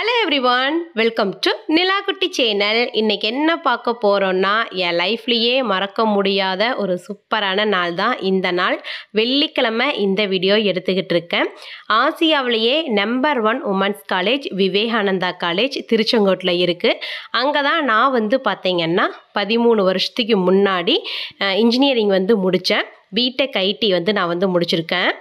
Hello everyone, welcome to Nilakutti channel. இன்னைக்கு என்ன பார்க்க போறோம்னா என் லைஃப்லயே மறக்க முடியாத ஒரு சூப்பரான நாள் தான் இந்த நாள். வெள்ளிக்கிழமை இந்த வீடியோ எடுத்துக்கிட்டு இருக்கேன். ஆசியாவிலேயே number 1 women's college Vivekananda college திருச்செங்கோட்டில் இருக்குது. அங்கே தான் நான் பார்த்தீங்கன்னா 13 வருஷத்துக்கு முன்னாடி இன்ஜினியரிங் முடித்தேன். பிடெக் ஐடி நான் முடிச்சிருக்கேன்.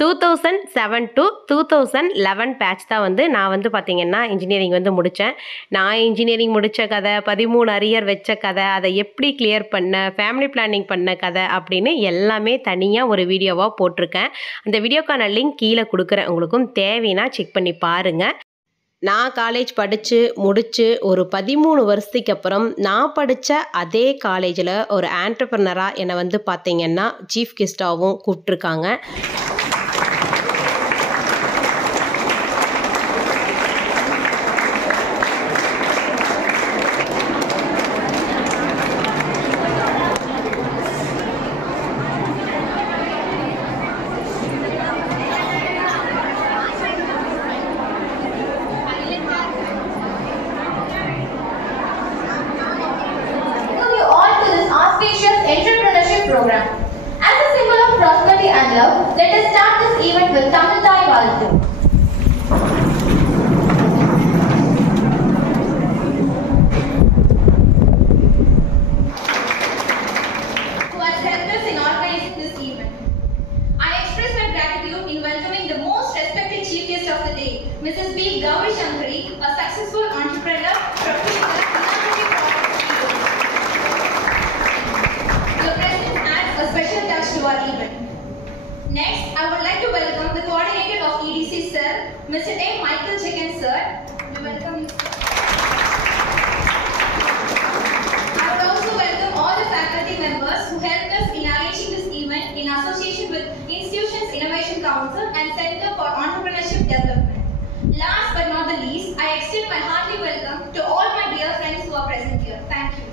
2007 to 2011 பேட்ச் தான் நான் பார்த்தீங்கன்னா இன்ஜினியரிங் முடித்தேன். நான் இன்ஜினியரிங் முடித்த கதை, 13 அரியர் வச்ச கதை, அதை எப்படி கிளியர் பண்ண, ஃபேமிலி பிளானிங் பண்ண கதை அப்படின்னு எல்லாமே தனியாக ஒரு வீடியோவாக போட்டிருக்கேன். அந்த வீடியோக்கான லிங்க் கீழே கொடுக்குறேன், உங்களுக்கும் தேவைன்னா செக் பண்ணி பாருங்கள். நான் காலேஜ் படித்து முடித்து ஒரு 13 வருஷத்துக்கு அப்புறம் நான் படித்த அதே காலேஜில் ஒரு ஆண்டர்ப்ரனராக என்னை பார்த்தீங்கன்னா chief கெஸ்ட்டாகவும் கூப்பிட்ருக்காங்க. Program. As a symbol of prosperity and love, let us start this event with Tamil Thai Valthu. Who has helped us in organizing this event. I express my gratitude in welcoming the most respected chief guest of the day, Mrs. B. Gauri Shankari, a successful entrepreneur, professional, a special touch to our event. Next, I would like to welcome the coordinator of EDC sir, Mr. A. Michael Chicken sir. We welcome you. I would also welcome all the faculty members who helped us in arranging this event in association with Institutions Innovation Council and Center for Entrepreneurship Development. Last but not the least, I extend my hearty welcome to all my dear friends who are present here. Thank you.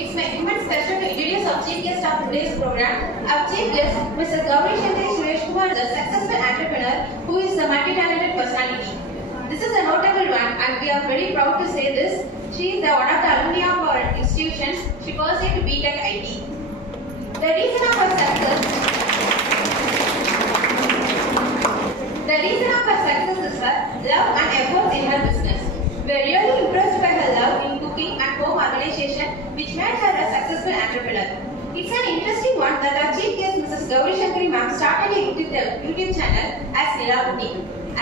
It's my immense pleasure to introduce our chief guest of today's program. Our chief guest, Mr. Gauri Shankari Suresh Kumar, is a successful entrepreneur who is a multi-talented personality. This is a notable one, and we are very proud to say this. She is one of the alumni of our institutions. She pursued BTech IT. The reason of her success is her love and efforts in her business. We are really impressed by her love in cooking and home organization, which made her a successful entrepreneur. It's an interesting one that our chief guest, Mrs. Gauri Shankari ma'am, started a YouTube channel as Nilakutti.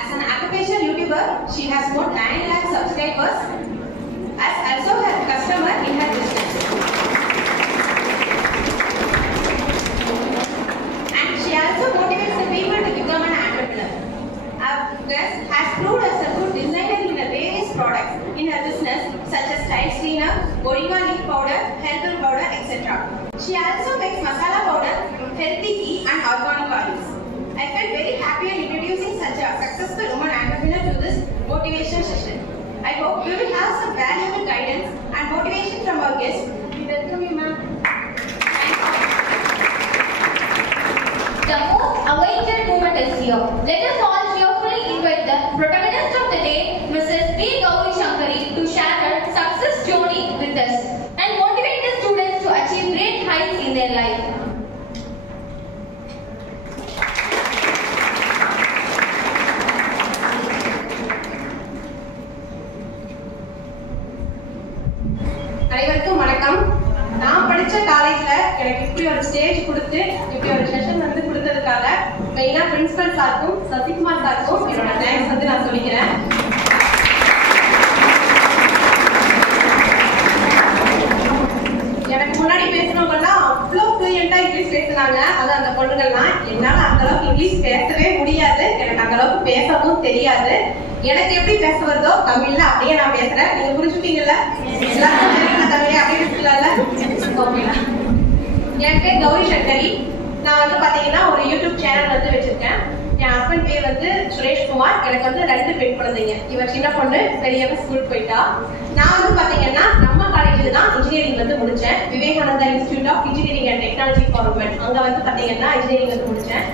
As an occupational YouTuber, she has more than 9 lakh subscribers, as also her customer in her business. And she also motivates the people to become an entrepreneur. Our guest has proved as a good designer in various products in her business, such as tile cleaner, moringa leaf powder, herbal powder, etc. She also makes masala powder, healthy ghee, and organic oils. I felt very happy in introducing such a successful woman entrepreneur to this motivation session. I hope we will have some valuable guidance and motivation from our guests. We welcome you, ma'am. The most awaited moment is here. Let us all cheerfully invite the protagonist of the day, Mrs. B. Gauri Shankari, to share her success journey with us and motivate the students to achieve great heights in their life. அனைவருக்கும் வணக்கம். நான் படித்த காலேஜில் எனக்கு இப்படி ஒரு stage கொடுத்து இப்படி ஒரு செஷன் கொடுத்ததுக்காக மெயினாக பிரின்சிபல் சாருக்கும் சசிகுமார் சாருக்கும் என்னோட தேங்க்ஸ் நான் சொல்லிக்கிறேன். எனக்கு முன்னாடி பேசினவங்கலாம் அவ்வளோ ஃப்ளூயண்டா இங்கிலீஷ் பேசினாங்க. அது அந்த பொண்ணுங்கள்லாம் என்னால அந்த அளவுக்கு இங்கிலீஷ் பேசவே முடியாது, எனக்கு அந்த அளவுக்கு பேசவும் தெரியாது. எனக்கு எப்படி பேச வருதோ தமிழ்ல அப்படியே நான் பேசுறேன். நீங்க புரிஞ்சுட்டீங்கல்ல? எல்லாருக்கும் தெரியும் தமிழே அப்படியே பேசலாம்ல. என் பேர் கௌரி சங்கரி. நான் வந்து பாத்தீங்கன்னா ஒரு யூடியூப் சேனல் வந்து வச்சிருக்கேன். என் ஹஸ்பண்ட் பேர் வந்து சுரேஷ்குமார். எனக்கு வந்து 2 பெண் குழந்தைங்க. இவர் சின்ன பொண்ணு, பெரியவ ஸ்கூல் போயிட்டா. நான் வந்து பாத்தீங்கன்னா நம்ம காலேஜ்ல தான் இன்ஜினியரிங் வந்து முடிச்சேன். Vivekananda institute of engineering and technology for women, அங்க வந்து பாத்தீங்கன்னா இன்ஜினியரிங் வந்து முடிச்சேன்.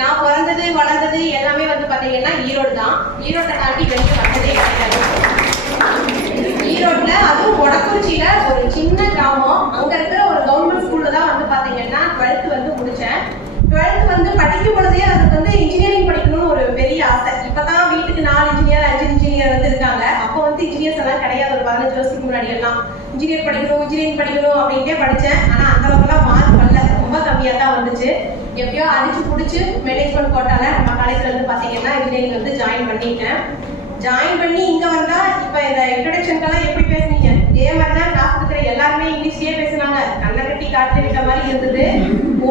நான் பிறந்தது வளர்ந்தது எல்லாமே வந்து பாத்தீங்கன்னா ஈரோடு தான். ஈரோட்டை தாண்டி வெளியே வந்ததே கிடையாது. ஈரோட்ல அதுவும் வடக்குறிச்சியில ஒரு சின்ன கிராமம், அங்க இருக்கிற ஒரு கவர்மெண்ட் ஸ்கூல்ல தான் வந்து பாத்தீங்கன்னா 12th வந்து முடிச்சேன். 12th வந்து படிக்கும் பொழுதே அதுக்கு வந்து இன்ஜினியரிங் படிக்கணும்னு ஒரு பெரிய ஆசை. இப்பதான் வீட்டுக்கு 4 இன்ஜினியர் 5 இன்ஜினியர் வந்து இருக்காங்க. அப்போ வந்து இன்ஜினியர்ஸ் எல்லாம் கிடையாது. ஒரு 15 வருஷத்துக்கு முன்னாடி எல்லாம் இன்ஜினியரிங் படிக்கணும் அப்படின்ட்டே படிச்சேன். ஆனா அந்த அளவுக்கு எல்லாம் மார்க் வரல, ரொம்ப கம்மியா தான் வந்துச்சு. எப்படியோ அடிச்சு புடிச்சு மேனேஜ்மெண்ட் கோட்டால நம்ம காலேஜ்ல இருந்து பாத்தீங்கன்னா இன்ஜினியரிங் வந்து ஜாயின் பண்ணிட்டேன். ஜாயின் பண்ணி இங்க வந்தா இப்ப இந்த இன்ட்ரோடக்ஷன்க்கெல்லாம் எப்படி பேசுனீங்க இதே மாதிரிதான் கிளாஸ் இருக்கிற எல்லாருமே இங்கிலீஷ்லயே பேசுனாங்க. கண்ணை கட்டி காட்டு விட்ட மாதிரி இருந்தது.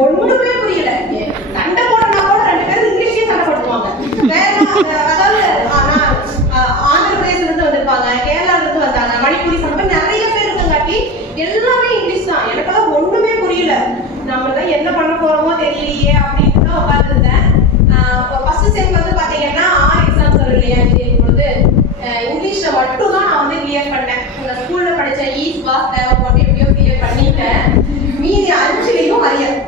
ஒண்ணுமே புரியல. சண்டை போட்டனா கூட 2 பேரும் இங்கிலீஷ்லயே சண்டை போட்டுவாங்க. அதாவது ஆந்திர பிரதேசல இருந்து வந்திருப்பாங்க, கேரளால இருந்து வந்தாங்க, மணிப்பூரி சம்பந்தம் நிறைய பேர் இருக்கங்காட்டி எல்லாமே இங்கிலீஷ் தான். எனக்கெல்லாம் ஒண்ணுமே புரியல. நம்ம தான் என்ன பண்ண போறோமோ தெரியலையே அப்படின்னு தான் உட்காந்துருந்தேன். ஃபர்ஸ்ட் செம் வந்து பாத்தீங்கன்னா 6 எக்ஸாம்ஸ் வரும் இல்லையா இன்ஜினியரிங் பொழுது, இங்கிலீஷ்ல மட்டும் தான் நான் வந்து கிளியர் பண்ணேன். உங்க ஸ்கூல்ல படிச்ச ஈஸ் வாஸ் தேவை போட்டு எப்படியோ கிளியர் பண்ணிட்டேன். மீதி 5லயும் அரியர்.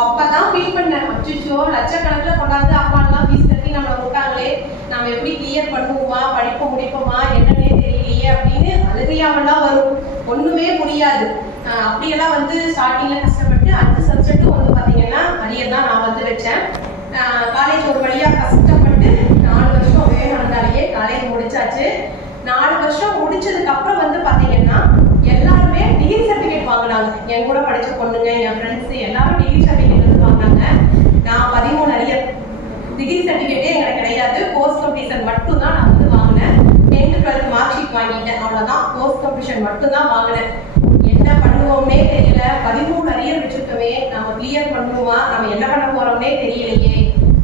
அப்பதான் ஃபீல் பண்ணேன், அச்சோ லட்சக்கணக்குல கொண்டாந்து அம்மா எல்லாம் ஃபீஸ் கட்டி நம்மளை விட்டாங்களே, நம்ம எப்படி கிளியர் பண்ணுவோமா, படிப்ப முடிப்போமா என்னன்னே தெரியலையே அப்படின்னு அழுகையாமலாம் வரும். ஒண்ணுமே முடியாது. அப்படியெல்லாம் வந்து ஸ்டார்டிங்ல கஷ்டப்பட்டு 5 சப்ஜெக்டும் வந்து பாத்தீங்கன்னா அரியர் தான் நான் வந்து வச்சேன். காலேஜ் ஒரு வழியா கஷ்டப்பட்டு 4 வருஷம் விவேகானந்தாலேயே காலேஜ் முடிச்சாச்சு. 4 வருஷம் முடிச்சதுக்கு அப்புறம் வந்து பாத்தீங்கன்னா எல்லாருமே டிகிரி சர்டிபிகேட் வாங்கினாங்க. என் கூட படிச்ச பொண்ணுங்க, என் ஃப்ரெண்ட்ஸ் எல்லாரும் டிகிரி சர்டிபிகேட் வந்து வாங்கினாங்க. நான் 13 அரியர். டிகிரி சர்டிபிகேட்டே எனக்கு கிடையாது. போஸ்ட் கம்ப்ளீஷன் மட்டும் தான் நான் வந்து வாங்கினேன். 10th 12th மார்க் ஷீட் வாங்கிட்டேன், அவ்வளவுதான். போஸ்ட் கம்ப்ளீஷன் மட்டும் தான் வாங்கினேன். என்ன பண்ணுவோம்னே தெரியல. 13 அரியர் வச்சிருக்கவே நம்ம கிளியர் பண்ணுவோமா, நம்ம என்ன பண்ண போறோம்னே தெரியலையே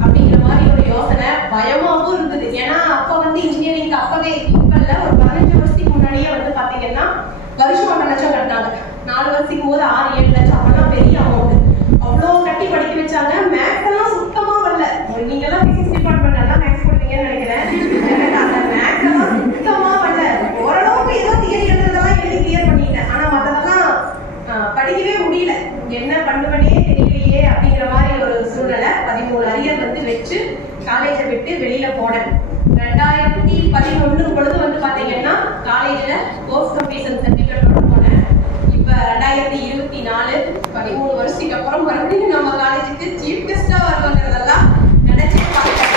அப்படிங்கிற மாதிரி ஒரு யோசனை, பயமாவும் இருந்தது. ஏன்னா அப்ப வந்து இன்ஜினியரிங் அப்பவே இப்பல்ல ஒரு 15 வருஷத்துக்கு முன்னாடியே வந்து பாத்தீங்கன்னா வருஷம் 1 லட்சம் கட்டினாங்க. 4 வருஷத்துக்கு போது 6-7 லட்சம், அப்பெல்லாம் பெரிய அமௌண்ட். அவ்வளவு கட்டி படிக்க வச்சாங்க. மேக்ஸ் எல்லாம் சுத்தமா வரல. நீங்க எல்லாம் பிசிக்ஸ் டிபார்ட்மெண்ட் எல்லாம் மேக்ஸ் போட்டீங்கன்னு நினைக்கிறேன். எனக்கு அந்த மேக்ஸ் எல்லாம் சுத்தமா வரல. ஓரளவுக்கு ஏதோ தியரி எழுதுறதெல்லாம் எழுதி கிளியர் பண்ணிட்டேன். ஆனா மத்ததெல்லாம் படிக்கவே முடியல. என்ன பண்ணுவனே தெரியலையே அப்படிங்கிற மாதிரி ஒரு சூழ்நிலை. 13 அரியர் வந்து வச்சு காலேஜை விட்டு வெளியில போனேன். 2011 பொழுது வந்து பாத்தீங்கன்னா காலேஜ்ல போஸ்ட் கம்ப்ளீஷன் சர்டிபிகேட்டோட போனேன். இப்ப 2024 13 வருஷத்துக்கு அப்புறம் மறுபடியும் நம்ம காலேஜுக்கு சீஃப் கெஸ்டா வருவாங்கிறதெல்லாம் நினைச்சே பார்த்தேன்.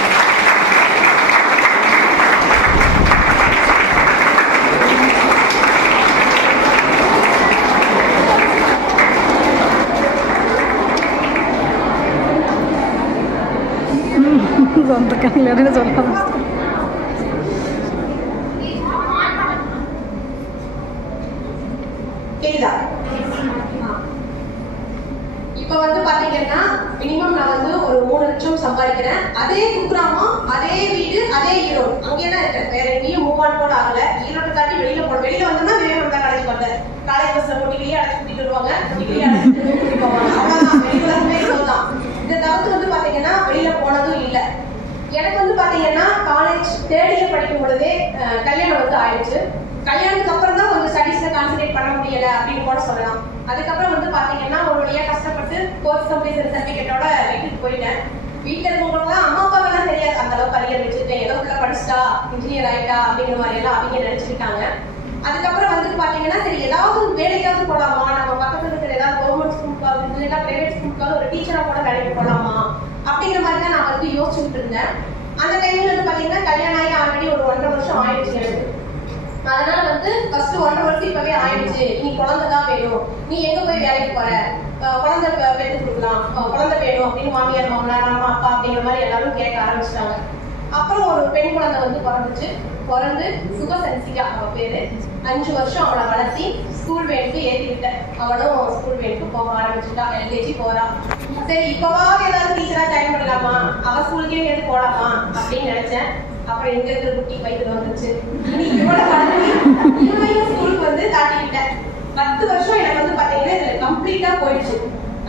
கேக்குதா? இப்ப வந்து பாத்தீங்கன்னா மினிமம் நான் வந்து ஒரு 3 லட்சம் சம்பாதிக்கிறேன். அதே குக்கிராமம், அதே வீடு, அதே ஈரோடு, அங்கேதான் இருக்கேன். வேற எங்கேயும் மூவ் ஆன் கூட ஆகல. ஈரோடு தாண்டி வெளியில போன வெளியில வந்தோம்னா விவேகானந்தா காலேஜ் வந்தேன். காலேஜ் பஸ்ல போட்டிக்கிலேயே அடைச்சு கூட்டிட்டு வருவாங்க, கூட்டிக்கிலேயே அடைச்சு கூட்டிட்டு போவாங்க. அவ்வளவுதான். வெளியில இவ்வளவுதான். இந்த தவிர்த்து வந்து பாத்தீங்கன்னா வெளியில போனதும் இல்லை. எனக்கு வந்து பாத்தீங்கன்னா காலேஜ் 3rd இயர் படிக்கும் பொழுதே கல்யாணம் வந்து ஆயிடுச்சு. கல்யாணத்துக்கு அப்புறம் தான் கொஞ்சம் ஸ்டடீஸ்ல கான்சென்ட்ரேட் பண்ண முடியல அப்படின்னு கூட சொல்லலாம். அதுக்கப்புறம் வந்து பாத்தீங்கன்னா ஒரு வழியா கஷ்டப்பட்டு போஸ்ட் கம்ப்ளீஷன் சர்டிபிகேட்டோட வீட்டுக்கு போயிட்டேன். வீட்டுல இருக்கவங்க அம்மா அப்பாவெல்லாம் தெரியாது அந்த அளவுக்கு கரியர் வச்சிருக்கேன், ஏதோ உள்ள படிச்சுட்டா இன்ஜினியர் ஆயிட்டா அப்படிங்கிற மாதிரி எல்லாம் அவங்க நினைச்சுக்கிட்டாங்க. அதுக்கப்புறம் வந்து பாத்தீங்கன்னா சரி ஏதாவது வேலைக்காவது போலாமா, நம்ம பக்கத்துல இருக்கிற ஏதாவது கவர்மெண்ட் ஸ்கூலுக்காவது இல்லைன்னா பிரைவேட் ஸ்கூலுக்காவது ஒரு டீச்சரா கூட வேலைக்கு போலாமா அப்படிங்கிற மாதிரி தான் நான் வந்து யோசிச்சுட்டு இருந்தேன். அந்த டைம்ல வந்து பாத்தீங்கன்னா கல்யாணம் ஆகி ஆல்ரெடி ஒரு 1.5 வருஷம் ஆயிடுச்சு எனக்கு. அதனால வந்து ஃபர்ஸ்ட் 1.5 வருஷம் இப்பவே ஆயிடுச்சு. நீ குழந்தைதான் வேணும், நீ எங்க போய் வேலைக்கு போற, குழந்தை பெற்று கொடுக்கலாம், குழந்தை வேணும் அப்படின்னு மாமியார் மாமனார் அம்மா அப்பா அப்படிங்கிற மாதிரி எல்லாரும் கேட்க ஆரம்பிச்சிட்டாங்க. அப்புறம் ஒரு பெண் குழந்தை வந்து பிறந்துச்சு. பிறந்து சுகசன்சிகா அவ பேரு. 5 வருஷம் அவளை வளர்த்தி ஸ்கூல் வேனுக்கு ஏற்றி விட்டேன். அவளும் ஸ்கூல் வேணுக்கு போக ஆரம்பிச்சுட்டா, LKG போறா. சரி இப்பவாவது ஏதாவது டீச்சரா ஜாயின் பண்ணலாமா, அவ ஸ்கூலுக்கே எடுத்து போலாமா அப்படின்னு நினைச்சேன். அப்புறம் எங்க இருக்கிற குட்டி வயிற்றுல வந்துச்சு. இனி இவளை வளர்ந்து இவளையும் ஸ்கூலுக்கு வந்து தாட்டிக்கிட்டேன். 10 வருஷம் எனக்கு வந்து பாத்தீங்கன்னா இதுல கம்ப்ளீட்டா போயிடுச்சு.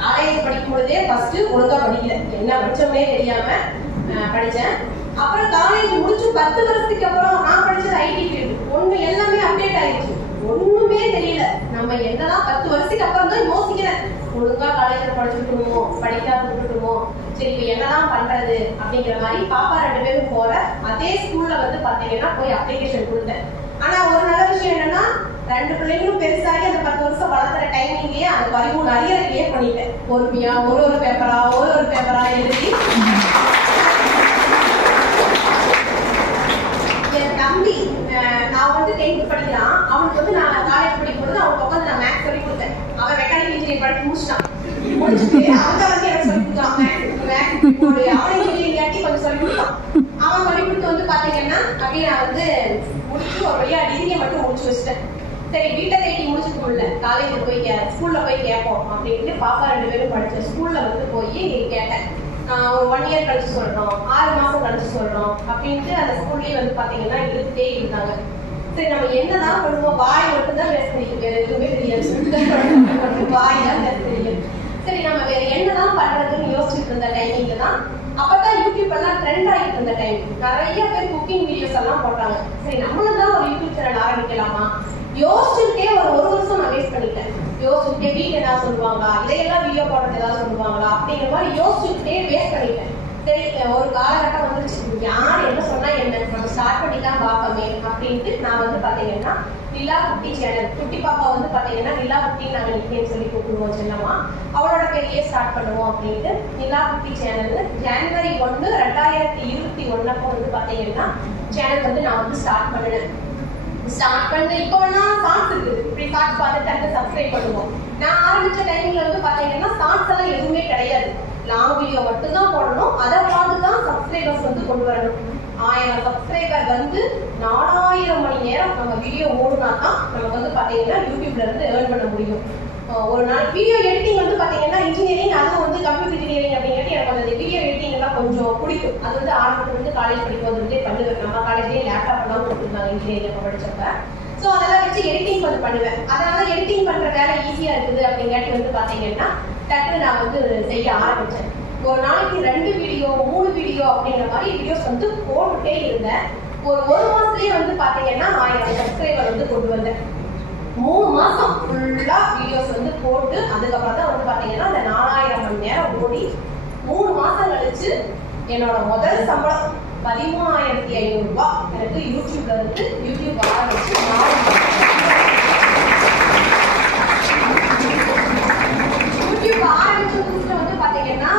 காலேஜ் படிக்கும் பொழுதே ஃபர்ஸ்ட் ஒழுங்கா படிக்கல, என்ன படிச்சோம்னே தெரியாம படிச்சேன். அப்புறம் காலேஜ் முடிச்சு 10 வருஷத்துக்கு அப்புறம் நான் படிச்சது IT ஃபீல்டு. ஒண்ணு எல்லாமே அப்டேட் ஆயிடுச்சு, ஒண்ணுமே தெரியல. நம்ம என்னதான் 10 வருஷத்துக்கு அப்புறம் தான் யோசிக்கிறேன், ஒழுங்கா காலேஜ்ல படிச்சுட்டுமோ படிக்காம விட்டுட்டுமோ, சரி இப்ப என்னதான் பண்றது அப்படிங்கிற மாதிரி. பாப்பா 2 பேரும் போற அதே ஸ்கூல்ல வந்து பாத்தீங்கன்னா போய் அப்ளிகேஷன் கொடுத்தேன். ஆனா ஒரு நல்ல விஷயம் என்னன்னா 2 பிள்ளைங்களும் பெருசாகி அந்த 10 வருஷம் வளர்த்துற டைமிங்லயே அந்த 13 அரியரை கிளியர் பண்ணிட்டேன். பொறுமையா ஒரு பேப்பரா எழுதி. என் தம்பி நான் வந்து 10th படிக்கிறான். அவனுக்கு வந்து நான் காலேஜ் படிக்கும்போது அவனுக்கு உட்காந்து நான் மேக்ஸ் சொல்லி கொடுத்தேன். அவன் மெக்கானிக்கல் இன்ஜினியரிங் படிச்சு முடிச்சிட்டான். முடிச்சுட்டு அவங்க வந்து எனக்கு சொல்லி கொடுத்தான் அவனை இன்ஜினியரிங் காட்டி கொஞ்சம் சொல்லி கொடுத்தான். அவன் சொல்லி கொடுத்து வந்து பாத்தீங்கன்னா அப்படியே நான் வந்து முடிச்சு ஒரு வழியா டிகிரியை மட்டும் முடிச்சு வச்சிட்டேன். சரி வீட்டை தேடி முடிச்சுக்க முடியல, காலேஜ் போய் ஸ்கூல்ல போய் கேட்போம் அப்படின்ட்டு பாப்பா 2 பேரும் படிச்ச ஸ்கூல்ல வந்து போய் கேட்டேன். ஒரு 1 இயர் கழிச்சு சொல்றோம், 6 மாசம் கழிச்சு சொல்றோம் அப்படின்ட்டு அந்த ஸ்கூல்லயே வந்து பாத்தீங்கன்னா இழுத்துட்டே இருந்தாங்க. சரி நம்ம என்னதான் பண்ணுவோம், வாய் மட்டும்தான் பேச தெரியும், வேற எதுவுமே தெரியாது, வாய் தான் பேச தெரியும். சரி நம்ம வேற என்னதான் பண்றதுன்னு யோசிச்சுட்டு இருந்த டைமிங்ல தான் அப்பதான் யூடியூப் எல்லாம் ட்ரெண்ட் ஆகிட்டு இருந்த டைம். நிறைய பேர் குக்கிங் வீடியோஸ் எல்லாம் போட்டாங்க. சரி நம்மளும் தான் ஒரு யூடியூப் சேனல் ஆரம்பிக்கலாமா யோசிச்சுட்டே ஒரு வருஷம் நான் வேஸ்ட் பண்ணிட்டேன். யோசிச்சுட்டே வீட்டுல ஏதாவது சொல்லுவாங்களா, இதையெல்லாம் வீடியோ போடுறது ஏதாவது சொல்லுவாங்களா அப்படிங்கிற மாதிரி யோசிச்சுட்டே வேஸ்ட் பண்ணிட்டேன். சரி ஒரு காலகட்டம் வந்துருச்சு, யார் என்ன சொன்னா என்ன, நம்ம ஸ்டார்ட் பண்ணிதான் பார்ப்போமே அப்படின்ட்டு நான் வந்து பாத்தீங்கன்னா நிலா குட்டி சேனல், குட்டி பாப்பா வந்து பாத்தீங்கன்னா நிலா குட்டி நாங்க நிக்கேன்னு சொல்லி கூப்பிடுவோம் செல்லமா, அவளோட பேரையே ஸ்டார்ட் பண்ணுவோம் அப்படின்ட்டு நிலா குட்டி சேனல் ஜனவரி 1, 2021 அப்போ வந்து பாத்தீங்கன்னா சேனல் வந்து நான் வந்து ஸ்டார்ட் பண்ணினேன். ஸ்டார்ட் பண்ண இப்போ ஷார்ட்ஸ் இருக்கு, இப்படி ஷார்ட்ஸ் பார்த்துட்டு சப்ஸ்கிரைப் பண்ணுவோம். நான் ஆரம்பிச்ச டைமிங்ல வந்து பாத்தீங்கன்னா ஷார்ட்ஸ் எல்லாம் எதுவுமே கிடையாது, லாங் வீடியோ மட்டும் தான் போடணும். அதை பார்த்து தான் சப்ஸ்கிரைபர்ஸ் வந்து கொண்டு வரணும். 1000 சப்ஸ்கிரைபர் வந்து 4000 மணி நேரம் நம்ம வீடியோ ஓடுனா தான் நமக்கு வந்து பாத்தீங்கன்னா யூடியூப்ல இருந்து ஏர்ன் பண்ண முடியும். ஒரு நாள் வீடியோ எடிட்டிங் வந்து பாத்தீங்கன்னா இன்ஜினியரிங், அதுவும் வந்து கம்ப்யூட்டர் இன்ஜினியரிங் அப்படிங்கிறது எனக்கு அந்த வீடியோ எடிட்டிங் எல்லாம் கொஞ்சம் பிடிக்கும். அது வந்து ஆரம்பத்துல இருந்து காலேஜ் படிக்கும்போது வந்து பண்ணுவேன். நம்ம காலேஜ்லயே லேப்டாப் எல்லாம் கொடுத்துருந்தாங்க இன்ஜினியரிங் படிச்சப்ப. ஸோ அதெல்லாம் வச்சு எடிட்டிங் கொஞ்சம் பண்ணுவேன். அதனால எடிட்டிங் பண்ற வேலை ஈஸியா இருக்குது அப்படிங்காட்டி வந்து பாத்தீங்கன்னா டக்குனு நான் வந்து செய்ய ஆரம்பிச்சேன். ஒரு நாளைக்கு 2 வீடியோ 3 வீடியோ அப்படிங்கிற மாதிரி வீடியோஸ் வந்து போட்டுட்டே இருந்தேன். ஒரு மாசத்துலயே வந்து பாத்தீங்கன்னா 1000 சப்ஸ்கிரைபர் வந்து கொண்டு வந்தேன். 3 மாசம் ஃபுல்லா வீடியோஸ் வந்து போட்டு அதுக்கப்புறம் தான் வந்து பாத்தீங்கன்னா அந்த 4000 மணி நேரம் ஓடி 3 மாசம் கழிச்சு என்னோட முதல் சம்பளம் 13,500 ரூபாய் எனக்கு யூடியூப்ல இருந்து யூடியூப் ஆரம்பிச்சு யூடியூப் ஆரம்பிச்ச புதுசுல வந்து பாத்தீங்கன்னா